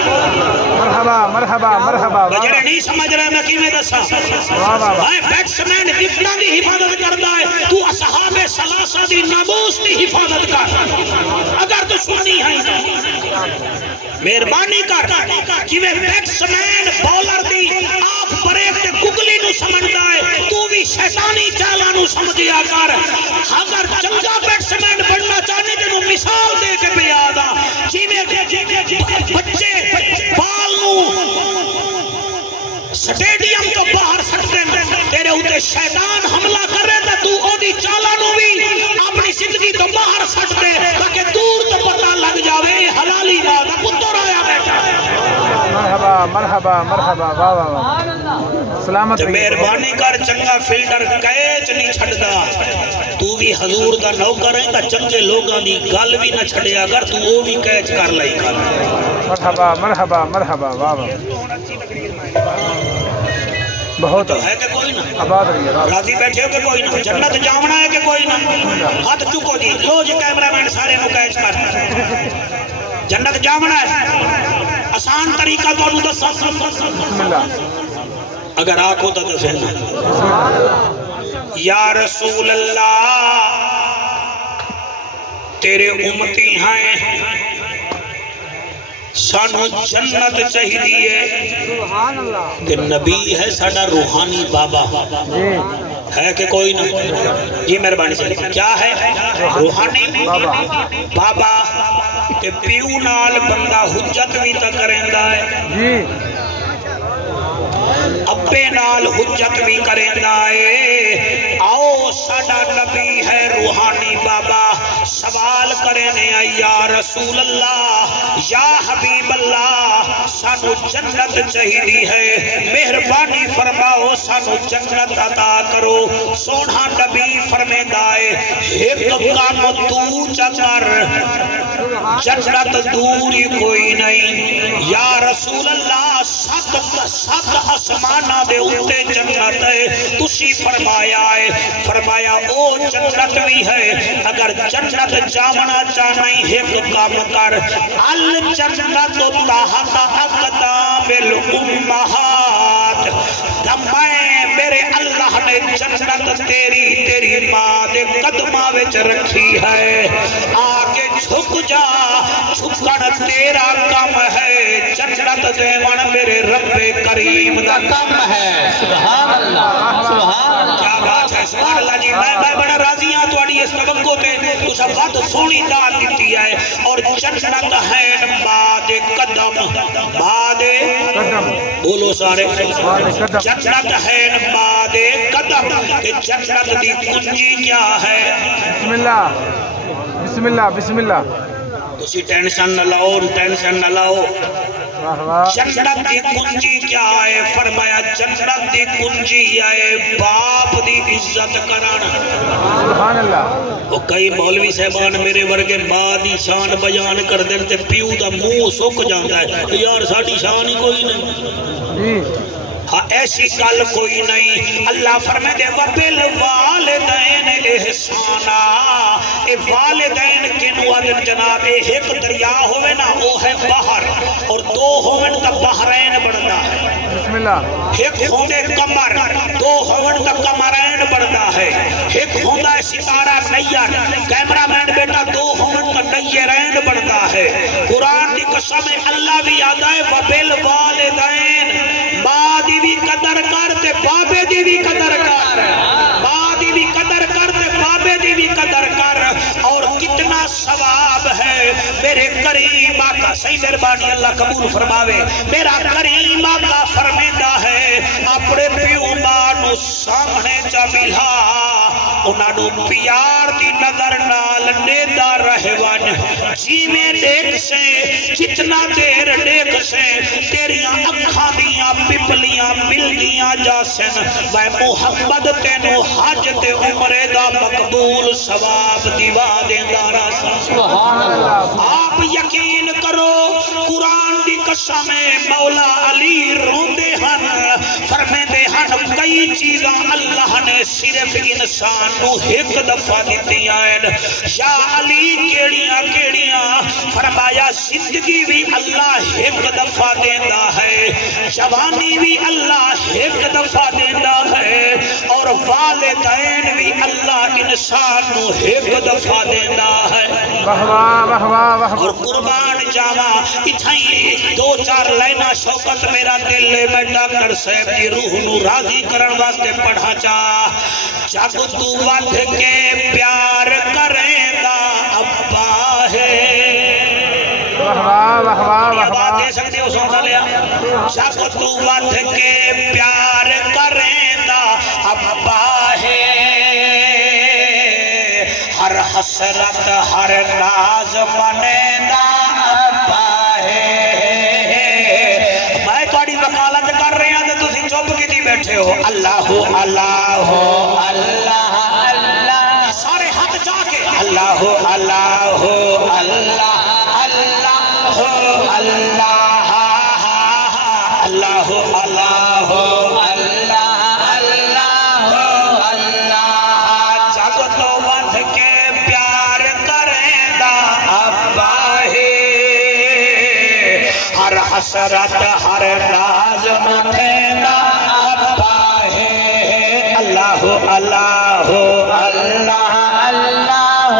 مرحبا مرحبا مرحبا بجرے نہیں سمجھ رہے میں کیویں دسا بیٹسمین وکٹاں دی حفاظت کرتا ہے تو اصحاب ثلاثہ دی ناموس دی حفاظت کر اگر تو سننی ہے مہربانی کر جویں batsman bowler the of break تے گگلی نو سمجھدا ہے تو بھی شیطانی چالاں نو سمجھیا کر اگر چنگا بیٹسمین بننا چاہنے تینوں مثال دے کے پہ یاد آ جویں بچے بال نو سٹیڈیم تو باہر سکتے ہیں تیرے ہوتے شیطان حملہ کر رہے تھا تو او دی چالاں نو بھی اپنی زندگی تو باہر سکتے تاکہ دور تو پتہ لگ جاوے حلالی بات پتر آیا بیٹھا مرحبا مرحبا مرحبا واہ واہ واہ سلامت رہیے مہربانی کر چنگا فلٹر کیچ نہیں چھڑدا تو بھی حضور دا نوکر ہے تا چنگے لوگاں دی گل بھی نہ چھڑیا کر تو وہ بھی کیچ کر لئی کر مرحبا مرحبا مرحبا واہ واہ بہت ہے کہ کوئی نہ آباد رہیے راضی بیٹھے ہو کہ کوئی نہ جنت جامنا ہے کہ کوئی نہ ہاتھ چکو جی لو جی کیمرہ مین سارے نو کیچ کر جنت جامنا ہے آسان طریقہ تو انہوں دسا بسم اللہ اگر آنکھوں تو دسنا یا رسول اللہ تیرے امتی ہیں سانو جنت چاہیے سبحان اللہ کہ نبی ہے ساڈا روحانی بابا جی ہے کہ کوئی نہ جی مہربانی چاہیے کیا ہے روحانی بابا کہ پیو نال بندہ حجت بھی تا کریندا ہے جی ابے نال حجت بھی کریندا ہے آؤ ساڈا نبی ہے روحانی بابا سوال کرنے یا رسول اللہ یا حبیب اللہ سانو جنت چاہیے ہے مہربانی فرماؤ سانو جنت عطا کرو سونا نبی فرمیدا ہے ایک کام تو چکر جنت دوری کوئی نہیں یا رسول اللہ سات آسمانہ دے اتے جنت ہے تسی فرمایا ہے فرمایا او جنت بھی ہے اگر جنت جامنا چاہنی ایک کام کر الجنت تحت اقدام الامہات میں میرے اللہ نے جنت تیری ماں دے قدمہ وچ رکھی ہے آگے جھک جا جھکن تیرا کم ہے جنت دیوان میرے رب کریم دا کم ہے سبحان اللہ سبحان اللہ کیا بات ہے سبحان اللہ جی میں بڑا راضی ہوں تواڈی اس توقع تے تساں بہت سونی داد دتی ہے اور جنت ہے بعد قدم بعد بولو سارے جنت ہے بعد قدم کہ جنت دی کنجی کیا ہے بسم اللہ بسم اللہ بسم اللہ تسی ٹینشن نہ لاؤ ٹینشن نہ لاؤ واہ واہ جنت دی کنجی کیا ہے فرمایا جنت دی کنجی ہے باپ دی عزت کرن سبحان اللہ وہ اور کئی مولوی صاحبان میرے ورگے ماں دی شان بیان کر دیں تے پیو دا منہ سک جاتا ہے یار ساڑی شان ہی کوئی نہیں ہاں ایسی گل کوئی نہیں اللہ فرمائے دے وَبِالْوَالِدَيْنِ اِحْسَانًا اے والدین کنو آدھر جناب اے ایک دریا ہوئے نا وہ ہے بحر اور دو ہوئے تا بحرین بڑھتا ہے بسم اللہ ایک ہوندے کمر دو ہوئے تا کمرین بڑھتا ہے ایک ہوندہ ستارہ نیار کیمرہ مین بیٹا دو ہوئے تا نیرین بڑھتا ہے قرآن دی قسم اللہ بھی آدھا ہے وَبِالْوَالِدَيْن ماں دی بھی قدر کرتے بابے دی بھی قدر کر ماں دی بھی قدر کرتے بابے دی بھی قدر کر اور کتنا ثواب ہے میرے کریم آقا صحیح مہربانی اللہ قبول فرماوے میرا کریم آقا فرمیدہ ہے اپنے پیو مانو سامنے جا ملا انہاں نو پیار دی نظر نال نیدہ رہوان جی میں دیکھ سے جتنا دیر دیکھ سے تیریاں اکھاں دیاں پپلیاں مل دیاں جاسن میں محمد تینو حج تے عمرے دا مقبول ثواب دیوا دیندہ راسا سبحان اللہ آپ یقین کرو قرآن دی قسم مولا علی روندے ہن فرمیندے ہن کئی چیزاں اللہ نے صرف انسان نو ایک دفعہ دیتی آئین یا علی کیڑیاں کیڑیاں فرمایا زندگی بھی اللہ ایک دفعہ دیندہ ہے جوانی بھی اللہ ایک دفعہ دیندہ ہے اور والدین بھی اللہ انسان نو ایک دفعہ دیندہ ہے اور قربان جاوا اتھائی دو چار لائنہ شوقت میرا دل لے میں ڈاکٹر صاحب کی روح نو راضی کرن واسطے پڑھا جگ تو ود کے پیار کریں گا ابا ہے یہ بات دے سکتے ہو سوچا لیا جگ تو ود کے پیار کریں گا ابا ہے ہر حسرت ہر ناز منیدہ ابا ہے میں توڑی وکالت کر رہے ہیں تو تسی چوپ کی دی بیٹھے ہو اللہ اللہ اللہ اللہ سارے ہاتھ جا کے اللہ اللہ اللہ اللہ اللہ اللہ اللہ اللہ جگ تو ود کے پیار کریں دا ابا ہے ہر حسرت ہر ناز منیں دا ابا ہے اللہ اللہ اللہ اللہ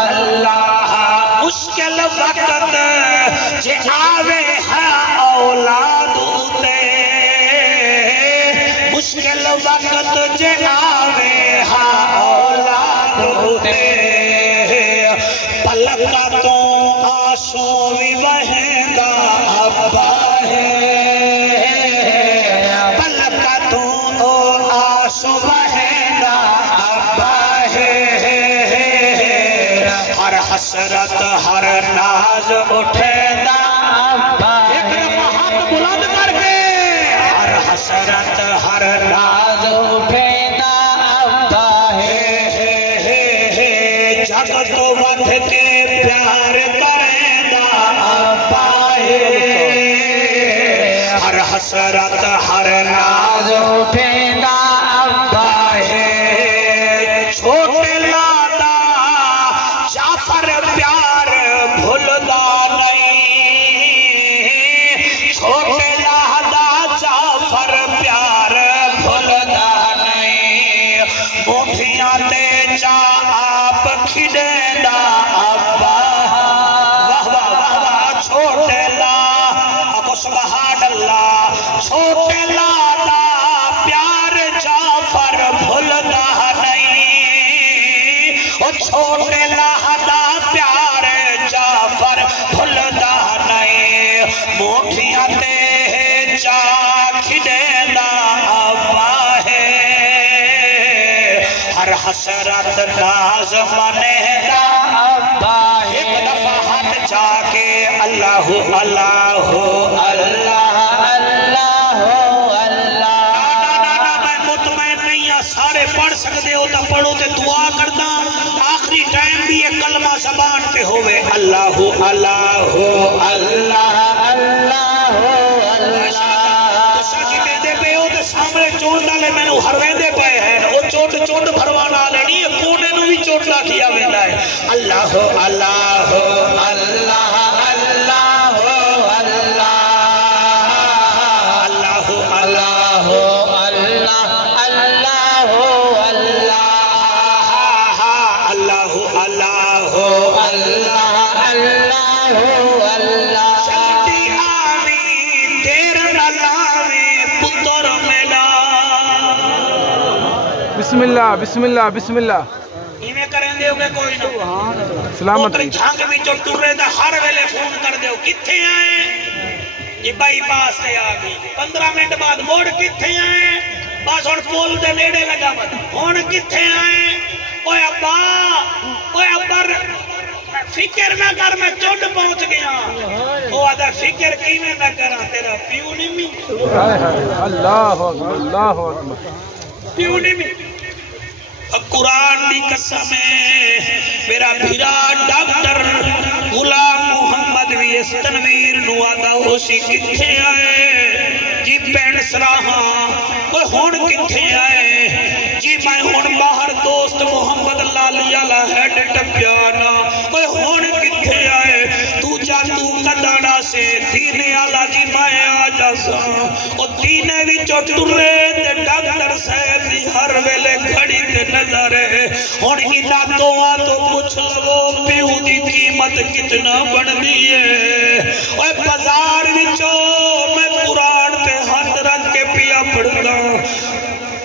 اللہ مشکل وقت جے آوے ہے اولاد تے مشکل وقت جے آوے ہے اولاد تے پلکا تو آنسو بھی بہندا ابا ہے پلکا تو آنسو بہندا ابا ہے ہر حسرت ہر ناز اٹھے دا ابا ایک دفعہ ہاتھ بلند کر کے ہر حسرت ہر ناز اٹھے دا ابا ہے جگ تو ود کے پیار کریں دا ابا ہے ہر حسرت ہر ناز اٹھے دا ابا ہے چھوٹے لادا جعفر پیار بھولدا نہیں چھوٹے لادا جعفر پیار بھولدا نہیں مٹھیاں تے جا آپ کھڑیندا ابا واہ واہ واہ واہ چھوٹے لا اب سبحان اللہ چھوٹے لادا پیار جعفر بھولدا نہیں او چھوٹے لادا پیار جعفر بھولدا نہیں موٹھیاں تے جا کھڑیندا ابا ہے ہر حسرت ناز منیدہ ابا ہے ایک دفعہ ہاتھ جا کے اللہ اللہ اللہ اللہ اللہ میں مطمئن نہیں ہاں سارے پڑھ سکتے ہو تو پڑھو تے دعا کرنا آخری ٹائم تے ہوئے اللہ اللہ اللہ اللہ سامنے چونڈ ڈالے میں نو ہر ویندے پائے ہیں وہ چونڈ بھروانا لینی ہے کونے نو بھی چونڈ لا کیا ویندہ ہے اللہ اللہ اللہ اللہ اللہ اللہ اللہ اللہ اللہ اللہ چلتی آمین دیر نہ لاویں پتر میرا بسم اللہ بسم اللہ بسم اللہ ایمیں کریں دیو کہ کوئی نہ سلامت پوتر جھانگ میں جو ٹورے دا ہر ویلے فون کر دیو کتھے آئے یہ بائی پاس تے آگئی 15 منٹ بعد موڑ کتھے آئے بس اور پول دے نیڑے لگا مت ہون کتھے آئے اوے ابا فکر نہ کر میں چونڈ پہنچ گیا وہ آدھا فکر کی میں نہ کرا تیرا پیو نہیں می اللہ اکبر اللہ اکبر پیو نہیں می قرآن دی قسم ہے میرا بھیرا ڈاکٹر غلام محمد وی اس تنویر نو آدھا ہوشی کتھے آئے جی پین سراہاں کوئی ہون کتھے آئے جی میں ہون باہر دوست محمد لالی آلہ ہیڈ ٹپیانا کوئی ہون کتھے آئے تو جا تو قدانا سے دینے آلہ جی میں آجا سا اور دینے بھی جو ٹرے تے ڈاکٹر صاحب دی ہر ویلے گھڑی تے نظر ہے ہون ہینا دعا تو پوچھ لگو پیو دی قیمت کتنا بڑھ دیئے اوہ بازار وچو میں قرآن پہ ہاتھ رکھ کے پیا پڑھتا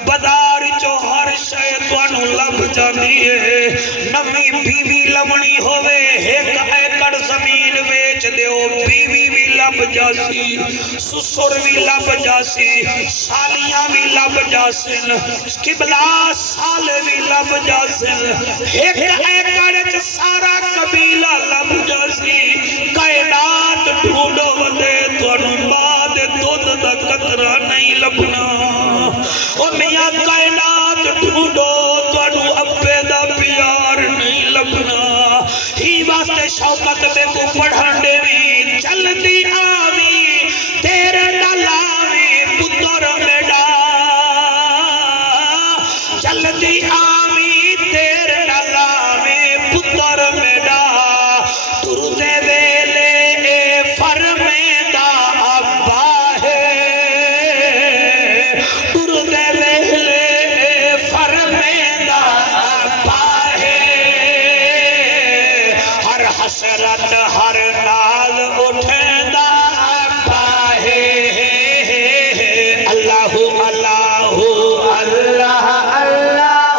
بازار چو ہر شیطانو لب جاندی ہے نمی بیوی لمنی ہوئے ایک ایکڑ زمین ویچ دیو بیوی بھی لب جاسی سسر بھی لب جاسی سالیاں بھی لب جاسن قبلہ سالے بھی لب جاسن ایک ایکڑ سارا قبیلہ لب جاسی کائنات ڈھونڈو ودے تو انباد دودھ دا قطرہ نہیں لبنا او میاں کائنات ڈھونڈو تو ابے دا پیار نہیں لبنا ہی واسطے شوقت میں کو پڑھن دے بھی چل دی آوی تیرے ڈالاوی پتر میڈا چل دی آوی تیرے ڈالاوی پتر میڈا تردے ویلے اے فرمیدہ ابا ہے تردے ویلے اے فرمیدہ ابا ہے ہر حسرت ہر ناز اٹھیندہ ابا ہے اللہ اللہ اللہ اللہ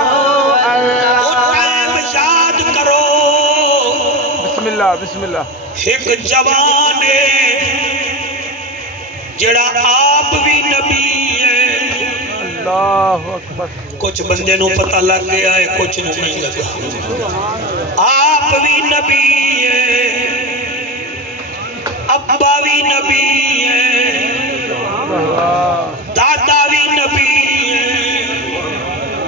وہ ٹائم یاد کرو بسم اللہ بسم اللہ ایک جوان ہے جڑا آپ بھی نبی ہے اللہ اکبر کچھ بندے نو پتہ لگ گیا ہے کچھ نو نہیں لگا آپ بھی نبی ہے ابا بھی نبی ہے دادا بھی نبی ہے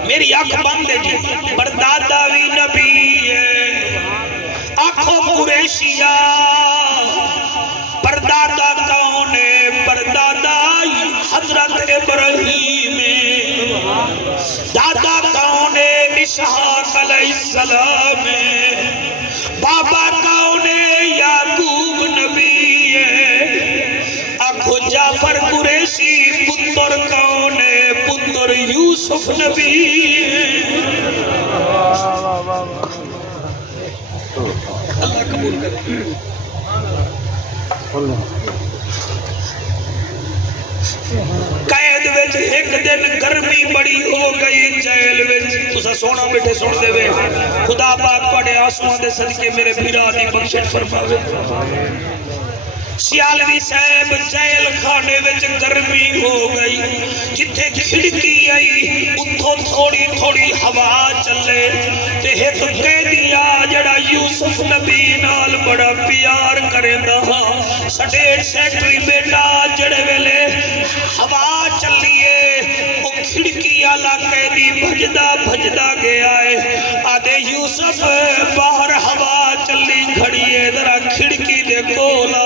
میری آنکھ بند ہے جی پر دادا بھی نبی ہے آنکھوں قریشیہ پردادا کون ہے پردادا حضرت ابراہیم ہے دادا کون ہے اسحاق علیہ السلام ہے بابا کون ہے یعقوب نبی ہے آنکھوں جعفر قریشی پتر کون ہے پتر یوسف نبی ہے اللہ قبول کرے قید وچ ایک دن گرمی بڑی ہو گئی جیل وچ تسا سونا بیٹھے سن دے وے خدا پاک پڑے آنسواں دے صدقے میرے بھیرا دی بخشش فرماوے سیالوی صاحب جیل خانے وچ گرمی ہو گئی جتھے کھڑکی آئی اتھوں تھوڑی تھوڑی ہوا چلے تے ایک قیدیا جڑا یوسف نبی نال بڑا پیار کریندا ہاں سٹیٹ سیکٹری بیٹا جڑے ویلے ہوا چلیے او کھڑکی والا قیدی بھجدا بھجدا گیا ہے آدھے یوسف باہر ہوا چلی گھڑیے ذرا کھڑکی دے کولا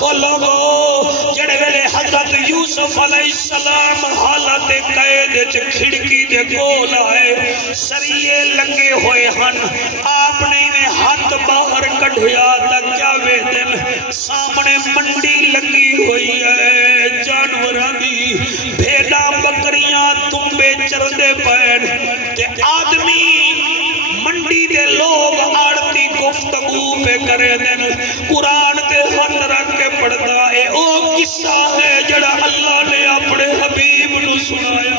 او لوگو جڑے ویلے حضرت یوسف علیہ السلام حالت قید وچ کھڑکی دے کول آئے سریے لگے ہوئے ہن آپ نے میں ہاتھ باہر کڈھیا تا کیا ویدن سامنے منڈی لگی ہوئی ہے جانوراں دی بھیڑاں بکریاں تمبے چردے پین تے آدمی منڈی دے لوگ آڑتی گفتگو پہ کرے دن قرآن تے ہاتھ رکھ کے پڑھتا ہے او قصہ ہے جڑا اللہ نے اپنے حبیب نو سنایا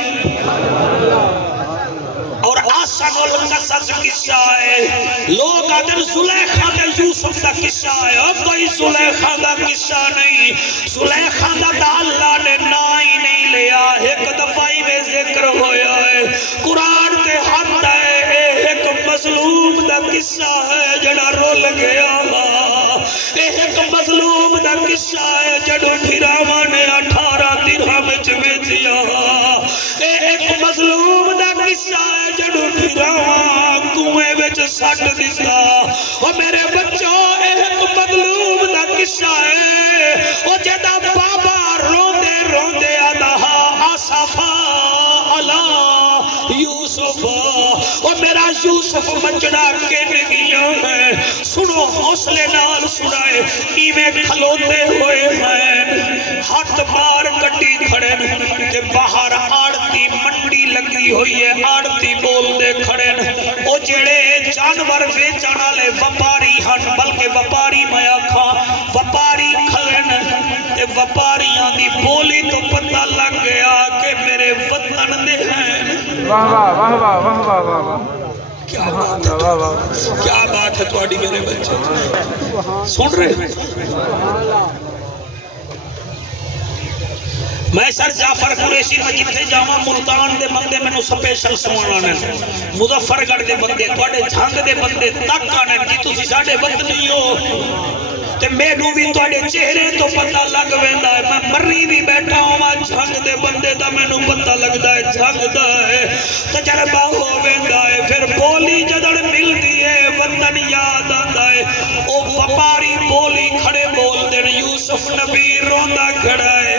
اور آسان القصص قصہ ہے لوگ آدھر زلیخہ دے یوسف دا قصہ ہے اب کوئی زلیخہ دا قصہ نہیں زلیخہ دا اللہ نے نائی نہیں لیا ایک دفعی میں ذکر ہویا ہے قرآن تے ہاتھ ہے ایک مظلوم دا قصہ ہے جڑا رول گیا ایک مظلوم دا قصہ ہے جڑو پھراواں نے 18 درہم وچ بیچیا ایک مظلوم دا قصہ ہے جڑو پھراواں کنویں وچ سٹ دتا او میرے بچوں ایک مظلوم دا قصہ ہے او جدا بابا روندے روندے آدا آصفا علی یوسف او میرا یوسف مچڑا کے گیا ہے سنو حوصلے نال سنائے ایویں کھلوتے ہوئے ہیں ہاتھ بار کٹی کھڑے تے باہر آڑتی منڈی لگی ہوئی ہے آڑتی بول دے کھڑے او جڑے جانور ویچن والے وپاری ہن بلکہ وپاری میں آکھاں وپاری کھڑے تے وپاریاں دی بولی تو پتہ لگ گیا کہ میرے وطن دے ہیں واہ واہ واہ واہ واہ واہ واہ واہ کیا بات ہے تواڈی میرے بچے سن رہے میں سر جعفر قریشی میں جتھے جاواں ملتان دے بندے مینوں سپیشل سمانا نے مظفر گڑھ دے بندے تواڈے جھنگ دے بندے تک آنے جی تسی ساڈے وطنی ہو تے مینوں بھی تواڈے چہرے تو پتہ لگ ویندا ہے میں مرری بھی بیٹھا ہوں جھنگ دے بندے دا مینوں پتہ لگدا ہے جھنگ دا ہے تجربہ ہو ویندا ہے پھر بولی جدڑ ملدی ہے وطن یاد آندا ہے او وپاری بولی کھڑے بول دین یوسف نبی روندا کھڑا ہے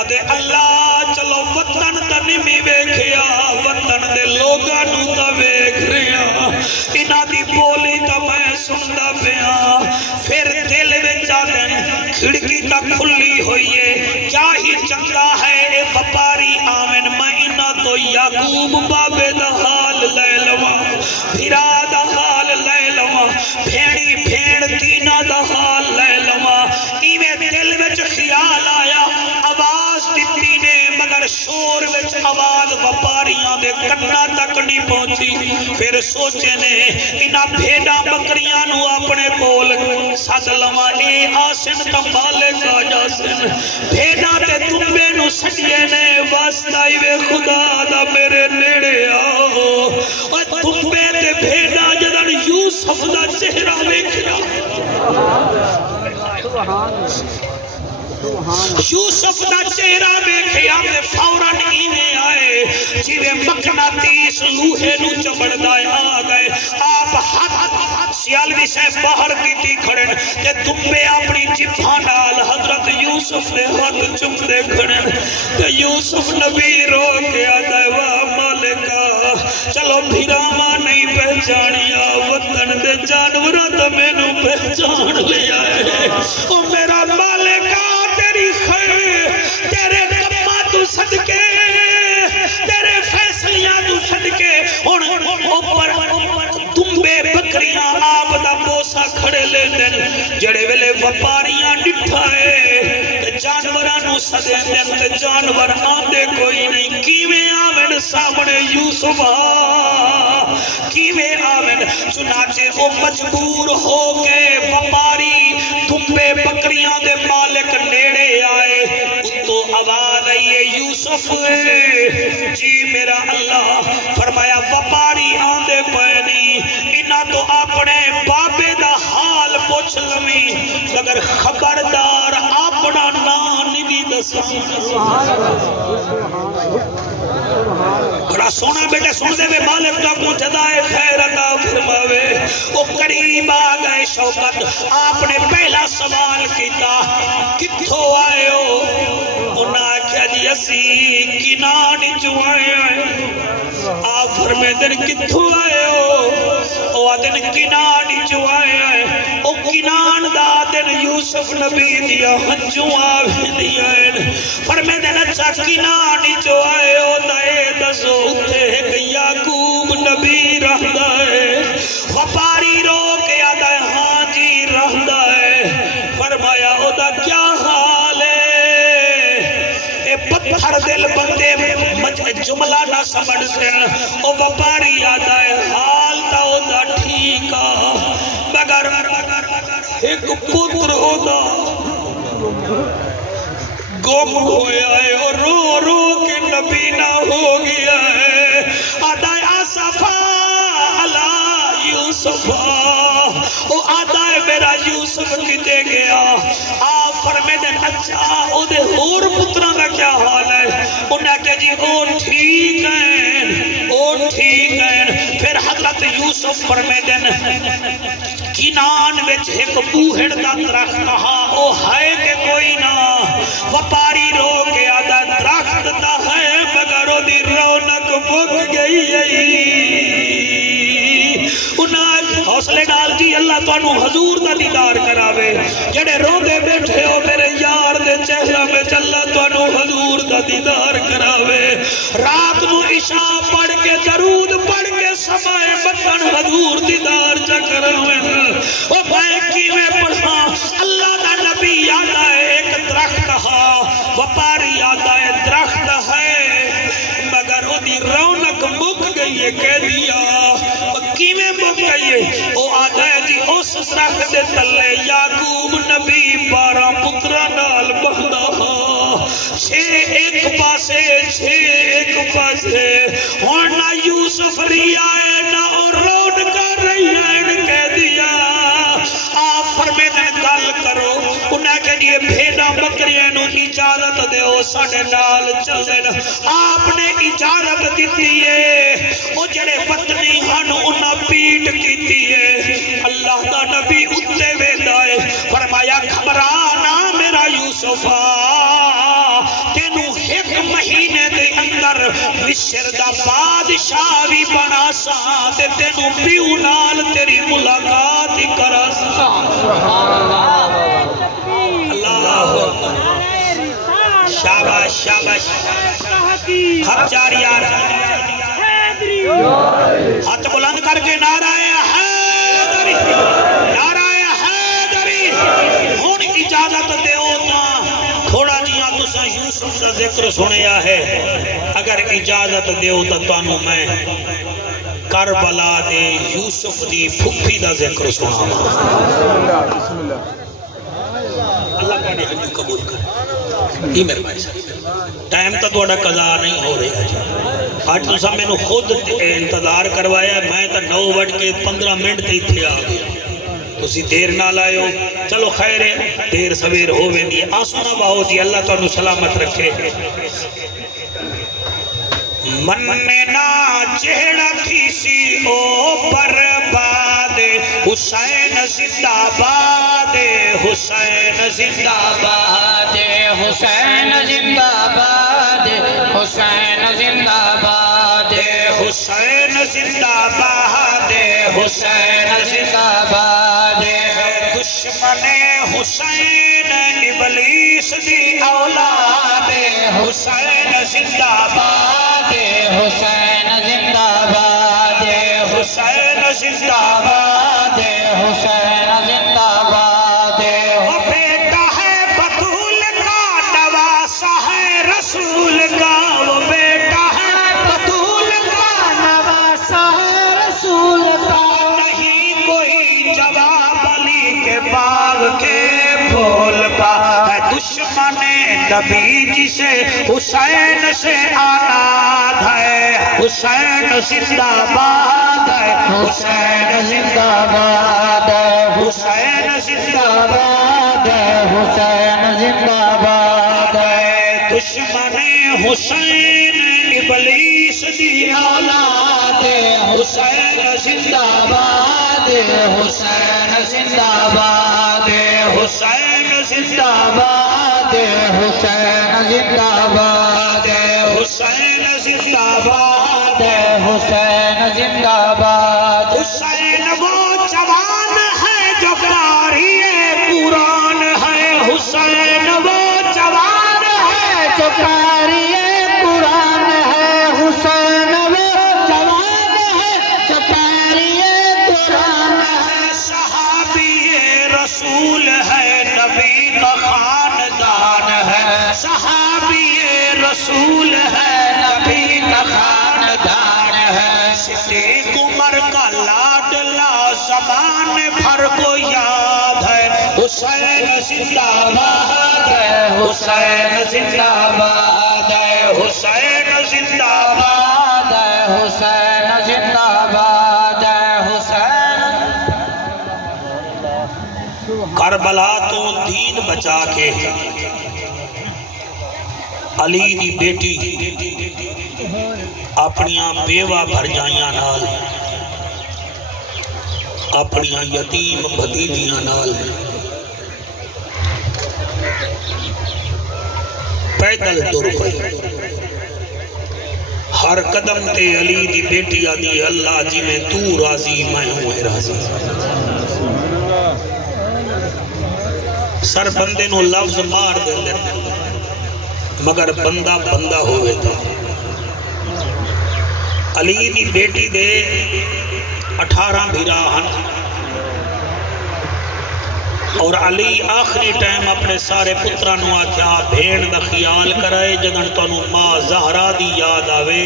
ادے اللہ چلو وطن تے نہیں ویکھیا وطن دے لوگاں نوں تے ویکھ رہیا انہاں دی بولی تے میں سندا پیا پھر دل وچ آدن کھڑکی تا کھلی ہوئی ہے کیا ہی چنگا ہے اے وپاری آمن میں انہاں تو یعقوب بابے دا حال لے لواں بھرا دا حال لے لواں بھیڑی بھیڑ دینا دا حال لے لواں ایویں دل وچ خیال آیا آواز دتی نے مگر شور وچ آواز وپاریاں دے کنا تک نہیں پہنچی پھر سوچے نے انہاں بھیڑاں بکریاں نو اپنے کول سد لواں اے آسن تا مالک آ جاسن بھیڑاں تے تمبے نو سٹیے نے واسطہ وے خدا دا میرے نیڑے آؤ اوے تمبے تے بھیڑاں جدن یوسف دا چہرہ ویکھیا یوسف دا چہرہ ویکھیا تے فوراً ایویں آئے جویں مقناطیس لوہے نو چمڑدا آ گئے آپ ہاتھ سیالوی سے باہر کیتی کھڑے تے تمبے اپنی جبھاں نال حضرت یوسف نے ہاتھ چمدے کھڑے تے یوسف نبی رو کے آدا واہ مالکا چلو بھراواں نہیں پہچانیا وطن دے جانوراں تے مینوں پہچان لیا ہے او میرا مالکا تیری خیر تیرے کماں تو صدقے تیرے فیصلیاں تو صدقے اوپر تمبے بکریاں آپ دا بوسا کھڑے لے دن جڑے ویلے وپاریاں ڈٹھا ہے جانوراں نو سدے دن تے جانور آندے کوئی نہیں کیویں آون سامنے یوسف کیویں آون چنانچہ او مجبور ہو کے وپاری تمبے بکریاں دے مالک نیڑے آئے اتو آواز آئیے یوسف جی میرا اللہ فرمایا وپاری آندے پینی انہاں تو اپنے بابے دا حال پوچھ لویں مگر خبردار اپنا نام نہیں دسا ذرا سونا بیٹے سن دے مالک دا کو جزائے خیر عطا فرماوے او قریب آ گئے شوکت آپ نے پہلا سوال کیتا کتھوں آئے ہو انہاں کیا جی اسی کنان جو آئے ہیں آپ فرمے دن کتھوں آئے ہو او آدن کنان جو آئے ہیں او کنان دا آدن یوسف نبی دیا ہنچوں آوے دیا ہے فرمے دن اچھا کنان جو آئے ہو دائے دسو اتھے ایک یعقوب نبی رہتا ہے وپاری رو کے آدھا ہے ہاں جی رہتا ہے فرمایا او دا کیا حال ہے اے پتھر دل بندے جملہ نہ سمجھ سن او وپاری آدھا ہے حال تا او دا ٹھیکا مگر ایک پتر او دا گم ہویا ہے اور رو رو کے نبی نہ ہو گیا ہے آدھا ہے آصفا علی یوسفا او آدھا ہے میرا یوسف کتے گیا آپ فرمے دن اچھا او دے اور پتران کا کیا حال ہے انہاں کہ جی او ٹھیک ہیں پھر حضرت یوسف فرمے دن کنان وچ ایک بوہڑ دا درخت کہا او ہے کہ کوئی نہ وپاری رو کے آدھا درخت دا ہے مگر او دی رونق مک گئی انہاں حوصلے ڈال جی اللہ تو انہوں حضور دا دیدار کراوے جڑے رو دے بیٹھے ہو میرے یار دے چہرہ میں اللہ تو انہوں حضور دا دیدار کراوے رات نو عشاء پڑھ کے درود پڑھ کے سمائے بطن حضور دیدار چکراوے او بھائی کی میں پڑھا اللہ دا نبی یاد آئے ایک درخت ہا وپاری یاد آئے درخت ہے مگر او دی رونق مک گئی ہے کہہ دیا کی میں مک گئی ہے او آدھا ہے جی اس درخت دے تلے یعقوب نبی 12 پترہ نال بہدا ہا 6 ایک پاسے اور نہ یوسف ریا ہے نہ رون کر رہی ہے کہہ دیا آپ فرمے دن گل کرو انہیں کہ یہ بھیڑا بکریاں نو اجازت دے ہو ساڑھے نال چل دینا آپ نے اجازت دیتی ہے وہ جڑے پتنی ہنو انہاں پیٹ کیتی ہے اللہ دا نبی اتے ویدائے فرمایا گھبرانا میرا یوسفا تینو ایک مہینے دے اندر مصر دا بادشاہ بھی بنا سا تے تینو پیو نال تیری ملاقات ہی کرا سا اللہ شاباش شاباش حق جاری ہاتھ بلند کر کے نعرہ حیدری نعرہ حیدری ہون اجازت دے ہوتا تھوڑا جیاں تسا یوسف کا ذکر سنیا ہے اگر اجازت دے ہوتا تانوں میں کربلا دے یوسف دی پھپھی دا ذکر سنا بسم اللہ اللہ کا نے حج قبول کرے یہ میرے بھائی صاحب ٹائم تا توڑا قضا نہیں ہو رہی ہے آج تسا میں نے خود انتظار کروایا میں تا 9 بج کے 15 منٹ تے تھے آگیا تسی دیر نہ لائے ہو چلو خیر ہے دیر سویر ہو ویندی آسونا باہو جی اللہ تو انہوں سلامت رکھے مننا چہڑا تھی سی او برباد حسین زندہ باد حسین زندہ باد حسین زندہ باد حسین زندہ باد حسین زندہ باد حسین زندہ باد دشمن حسین ابلیس دی اولاد حسین زندہ باد حسین زندہ باد حسین زندہ باد حسین زندہ باد وہ بیٹا ہے بطول کا نواسا ہے رسول کا وہ بیٹا ہے بطول کا نواسا ہے رسول کا نہیں کوئی جواب علی کے باغ کے پھول کا ہے دشمن نبی جسے حسین سے آناد ہے حسین زندہ باد ہے حسین زندہ باد حسین زندہ باد حسین زندہ باد دشمن حسین ابلیس دی اولاد حسین زندہ باد حسین زندہ باد حسین زندہ باد حسین زندہ باد حسین زندہ باد حسین زندہ باد حسین وہ جوان ہے جو قاری قرآن ہے حسین وہ جوان ہے جو قاری قرآن ہے حسین وہ جوان ہے جو قاری قرآن ہے صحابی رسول ہے نبی کا خاندان ہے صحابی رسول ہے نبی کا خاندان ہے صدیق عمر کا لاڈلا زمان بھر کو یاد ہے حسین زندہ باد حسین زندہ باد حسین زندہ باد حسین زندہ باد حسین کربلا تو دین بچا کے علی دی بیٹی اپنیاں بیوہ بھرجائیاں نال اپنیاں یتیم بھتیجیاں نال پیدل ٹر پئی ہر قدم تے علی دی بیٹی آدھی اللہ جی میں تو راضی میں ہوں راضی سر بندے نو لفظ مار دے مگر بندہ بندہ ہوئے تھا علی دی بیٹی دے 18 بھیرا ہن اور علی آخری ٹائم اپنے سارے پتران نو آکھیا بھیڑ دا خیال کرائے جدن تانو ماں زہرا دی یاد آوے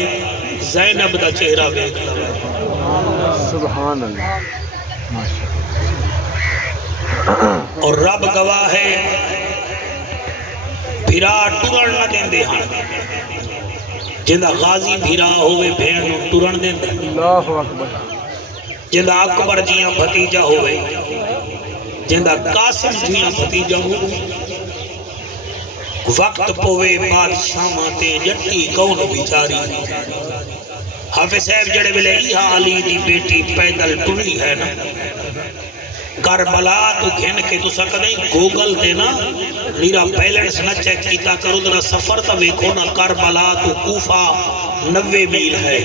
زینب دا چہرہ ویکھ لو سبحان اللہ اور رب گواہ ہے بھیرا ٹرن نہ دین دے ہاں جندہ غازی بھیرا ہوئے بھیڑ نو ٹرن دین دے اللہ اکبر جندہ اکبر جیاں بھتیجا ہوئے جندہ قاسم جیاں بھتیجا ہوئے وقت پوے بادشاہ ماتے جٹی کون بیچاری حافظ صاحب جڑے بلے ایہا علی دی بیٹی پیدل ٹری ہے نا کربلا تو کھین کے تو سکتے گوگل تے نا میرا بیلنس نہ چیک کیتا کرو ذرا سفر تا ویکھو نا کربلا تو کوفہ 90 میل ہے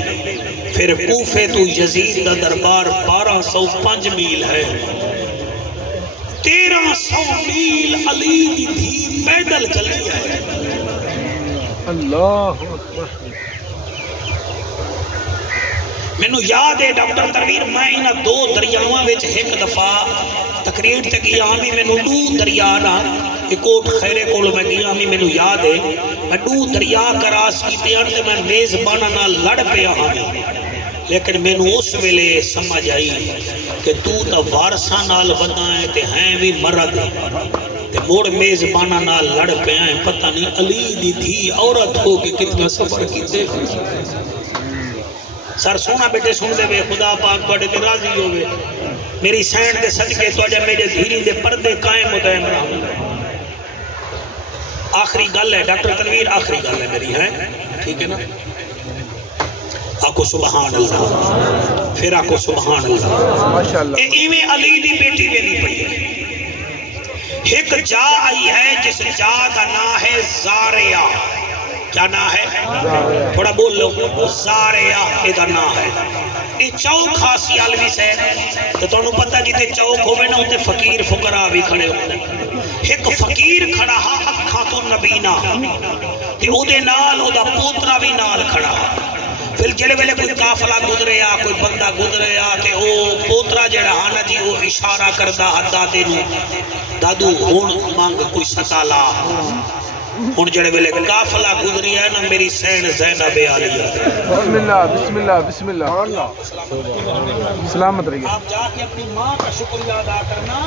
پھر کوفے تو یزید دا دربار 1205 میل ہے 1300 میل علی دی دھی پیدل چلی ہے اللہ اکبر مینو یاد ہے ڈاکٹر تنویر میں انہاں 2 دریاواں وچ ایک دفعہ تقریر تے گیا ہمی مینو 2 دریا نا کوٹ خیرے کول میں گیا ہمی مینو یاد ہے میں 2 دریا کراس کیتے ہیں تے میں میزباناں نال لڑ پیا ہمی لیکن مینو اس ویلے سمجھ آئی کہ تو تا وارثاں نال وندا ہے تے ہیں بھی مرد تے موڑ میزباناں نال لڑ پیا ہیں پتہ نہیں علی دی تھی عورت ہو کے کتنا سفر کیتے سر سونا بیٹے سن دے خدا پاک بڑے تے راضی ہوئے میری سینڈ دے صدقے توجہ میرے دھیری دے پردے قائم و دائم رہا آخری گل ہے ڈاکٹر تنویر آخری گل ہے میری ہے ٹھیک ہے نا آکو سبحان اللہ پھر آکو سبحان اللہ ماشاءاللہ ایویں علی دی بیٹی ویلی پئی ہے ایک جا آئی ہے جس جا کا نام ہے زاریا کیا نام ہے تھوڑا بول لو زاریا ادھر نام ہے یہ چوک خاصی عالمی سے تو تمہیں پتہ جیتے چوک ہوئے نا ہوتے فقیر فقراء بھی کھڑے ہوتے ایک فقیر کھڑا ہا اکھاں تو نبینا تے او دے نال او دا پوترا بھی نال کھڑا ہا پھر جڑے ویلے کوئی قافلہ گزرے یا کوئی بندہ گزرے یا تے او پوترا جڑا ہا نا جی او اشارہ کردا حدا دے نو دادو ہون مانگ کوئی سکالا ہون جڑے ویلے قافلہ گزری ہے نا میری سین زینب عالیہ بسم اللہ بسم اللہ بسم اللہ سلامت رہیے آپ جا کے اپنی ماں کا شکریہ ادا کرنا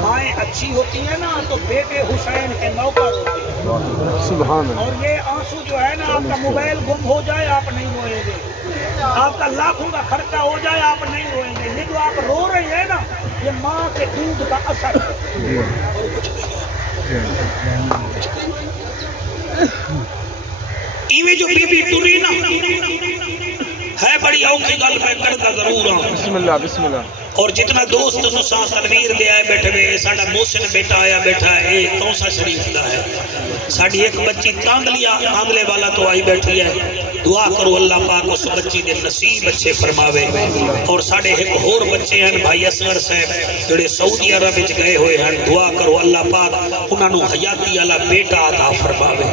مائیں اچھی ہوتی ہیں نا تو بیٹے حسین کے نوکر ہوتے ہیں سبحان اللہ اور یہ آنسو جو ہے نا آپ کا موبائل گم ہو جائے آپ نہیں روئیں گے آپ کا لاکھوں کا خرچہ ہو جائے آپ نہیں روئیں گے یہ جو آپ رو رہے ہیں نا یہ ماں کے دودھ کا اثر ہے ایویں جو بی بی ٹری نا بڑی اوکھی گل میں کرتا ضرور ہوں بسم اللہ بسم اللہ اور جتنا دوست تساں تنویر دے آئے بیٹھے ہوئے ساڈا محسن بیٹا آیا بیٹھا ہے یہ توسا شریف دا ہے ساڈی ایک بچی تانگلے والا تو آئی بیٹھی ہے دعا کرو اللہ پاک اس بچی دے نصیب اچھے فرماوے اور ساڈے ایک اور بچے ہیں بھائی اصغر صاحب جڑے سعودی عرب وچ گئے ہوئے ہیں دعا کرو اللہ پاک انہاں نو حیاتی والا بیٹا عطا فرماوے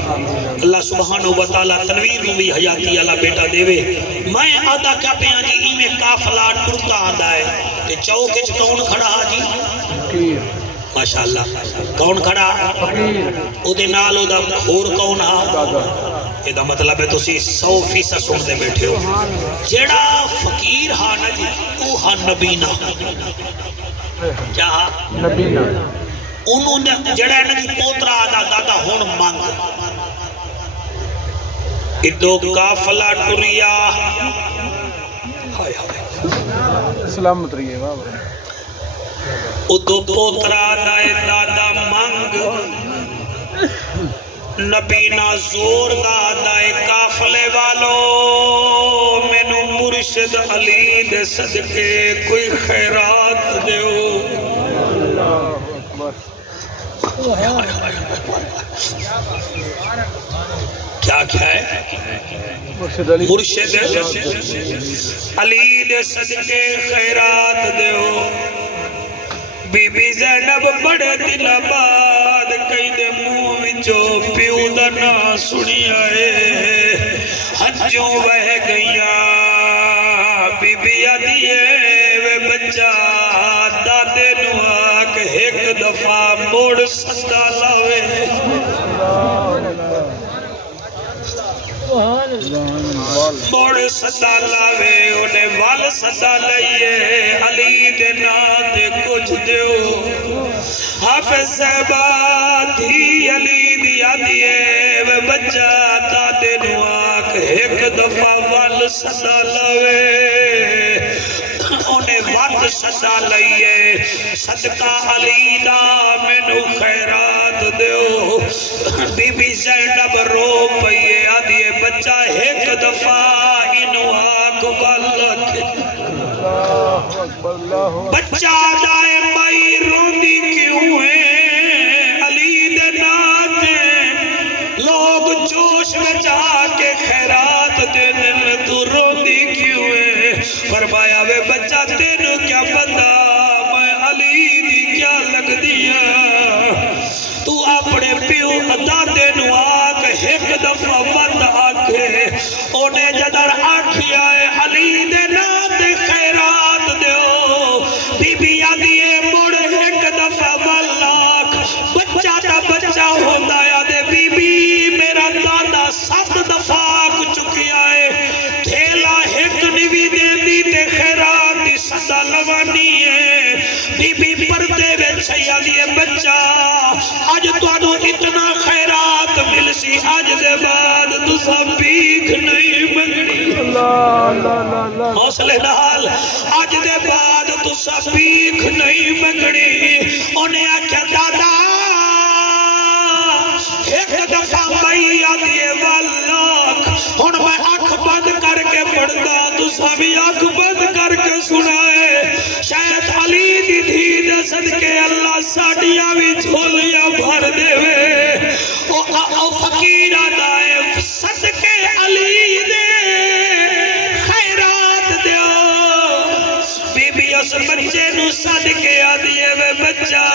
اللہ سبحانہ و تعالی تنویر نو بھی حیاتی والا بیٹا دیوے میں آدھا کیا پیاں جی ایویں قافلہ ٹرتا آندا ہے تے چوک وچ کون کھڑا جی فقیر ماشاءاللہ کون کھڑا فقیر او دے نال او دا ہور کون ہا دادا یہ دا مطلب ہے تسی 100% سنتے بیٹھے ہو جیڑا فقیر ہا نا جی او ہا نبینا کیا ہا نبینا انہوں نے جڑا ہے نا جی پوترا آدھا دادا ہون مانگ ادو کافلہ ٹریا سلامت رہیے واہ واہ ادو پوترا دائے دادا مانگ نبینا زور دائے کافلے والو مینو مرشد علی دے صدقے کوئی خیرات دیو اللہ اکبر کیا ہے مرشد علی مرشد علی دے صدقے خیرات دیو بی بی زینب بڑے دل بعد کئی دے منہ وچوں پیو دا نام سنی آئے ہنجوں بہ گئیاں بی بی آدھیے وے بچہ دادے نو آکھ ایک دفعہ موڑ صدا لاوے موڑ صدا لاوے انہیں وال صدا لئیے علی دے نات کچھ دیو حافظ صاحبہ تھی علی دیا دیئے وہ بچہ دادے نو آکھ ایک دفعہ وال صدا لاوے انہیں وال صدا لئیے صدقہ علی دا مینو خیرات دیو بی بی زینب رو پئیے آدھیے بچہ ایک دفعہ انو آکھ والک بچہ دائے مائی روندی کیوں ہے علی دے ناتے لوگ جوش میں جا کے خیرات دے دل تو روندی کیوں ہے فرمایا وے بچہ تینو کیا پتا میں علی دی کیا لگ دیا تو اپنے پیو دادے نو آکھ ایک دفعہ ود آکھے انہیں جدر آکھی آئے علی دے نات خیرات دیو بی بی آدھیے موڑ ایک دفعہ واللاکھ بچہ تا بچہ ہوتا ہے دے بی بی میرا دادا 7 دفعہ آکھ چکی آئے تھیلا ایک نوی دے دی تے خیرات دی صدا لوانی ہے بی بی پردے وے چھیا دیے بچہ آج تو آنو اتنا خیرات مل سی آج دے بعد تو سب بیک نہیں منگنی حوصلے نال آج دے بعد تو سب بیک نہیں منگنی انہیں آکھا دادا ایک دفعہ میں آدھیے واللاک ہون میں آنکھ بند کر کے پڑھتا تو سبھی آنکھ بند کر کے سنائے شاید علی دی دھی دے صدقے اللہ ساڑیاں بھی جھولیاں بھر دے وے او فقیر آدھائے صدقے علی دے خیرات دیو بی بی اس بچے نو صدقے آدھیے وے بچہ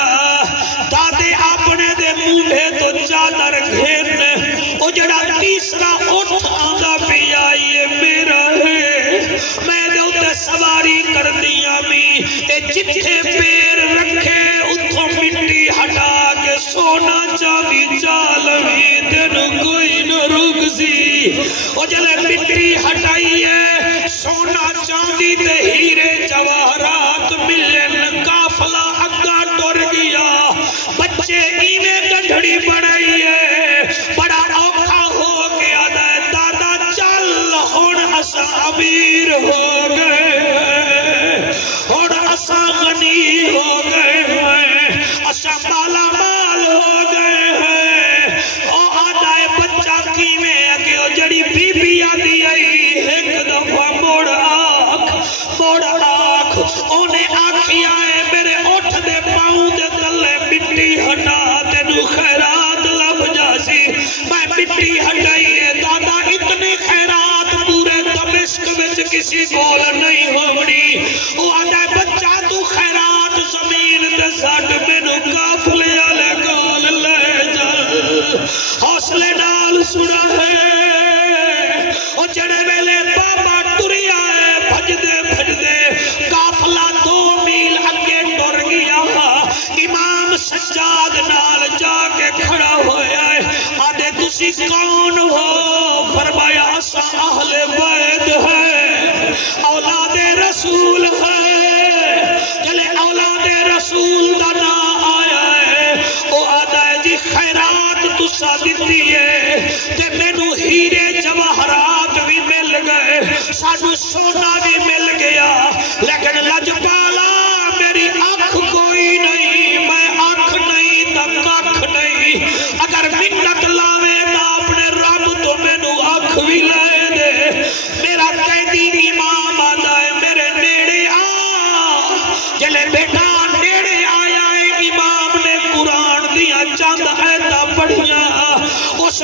دادے اپنے دے مونڈے تو چادر گھیرنے او جڑا تیسرا اٹھ آنگا بھی آئیے میرا ہے میں دے اتے سواری کر دیا می اے جتھے پیر رکھے اتھوں مٹی ہٹا کے سونا چاندی چالوی دن کوئی نہ رک سی او جلے مٹی ہٹائیے سونا چاندی تے ہیرے جواہرات ملن کافلہ اگا ٹر گیا بچے ایویں گنڈھڑی بڑھائیے بڑا اوکھا ہو گیا دادا چل ہون اسا امیر ہو گئے ہون اسا غنی ہو گئے ہیں اسا مالا مال ہو گئے ہیں او آدھائے بچہ کیویں کہ او جڑی بی بی آدھی آئی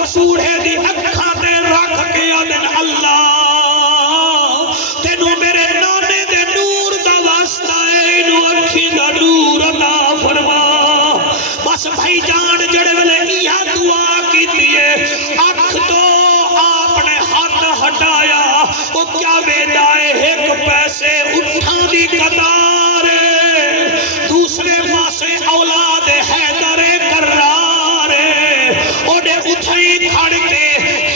بوڑھے دی اکھاں تے رکھ کے آدن اللہ تینوں میرے نانے دے نور دا واسطہ ہے انہوں اکھی دا نور عطا فرما بس بھائی جان جڑے ویلے یہ دعا کیتی ہے اکھ تو آپ نے ہاتھ ہٹایا وہ کیا ویدائے ایک پیسے اٹھا دی قطار دوسرے پاسے اولاد حیدر کرار اوڈے اٹھائی کھڑ کے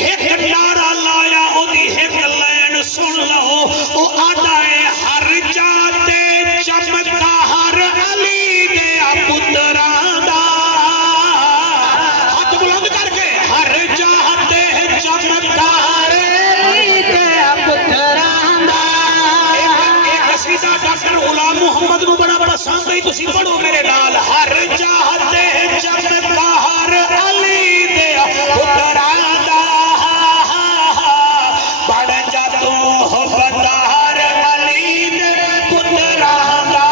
ایک نعرہ لایا اودی ایک لین سن لو او آدھائے ہر جاتے چمکا ہر علی دیا پتران دا ہاتھ بلند کر کے ہر جاتے چمکا ہر علی دیا پتران دا ایک قصیدہ ڈاکٹر غلام محمد نو بڑا پسند ہے تسی پڑھو میرے نال ہر جاتے چمکا ہر علی دیا پتران دا بڑھ جا تو ہو بدار علی دے پتران دا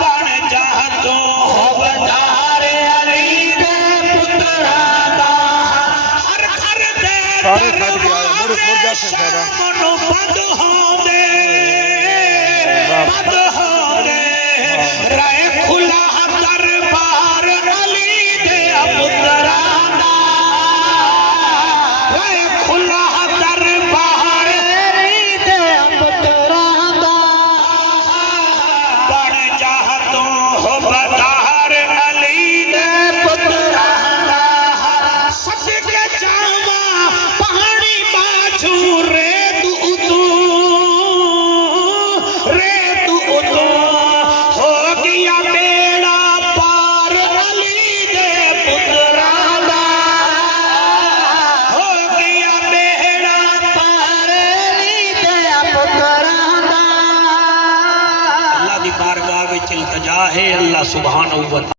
بڑھ جا تو ہو بدار علی دے پتران دا ہر گھر دے دروازے شام نو بند ہوندے بند ہوندے رائے کھلا دربار علی دے پتران دا رائے کھلا دربار علی دے پتران دا بن جا تو ہو بدار علی دے پتران دا سب کے جاواں پانی باجھو ریت اتوں ہو گیا بیڑا پار علی دے پتران دا ہو گیا بیڑا پار علی دے پتران دا اللہ دی بارگاہ وچ التجا ہے اللہ سبحانہ و تعالی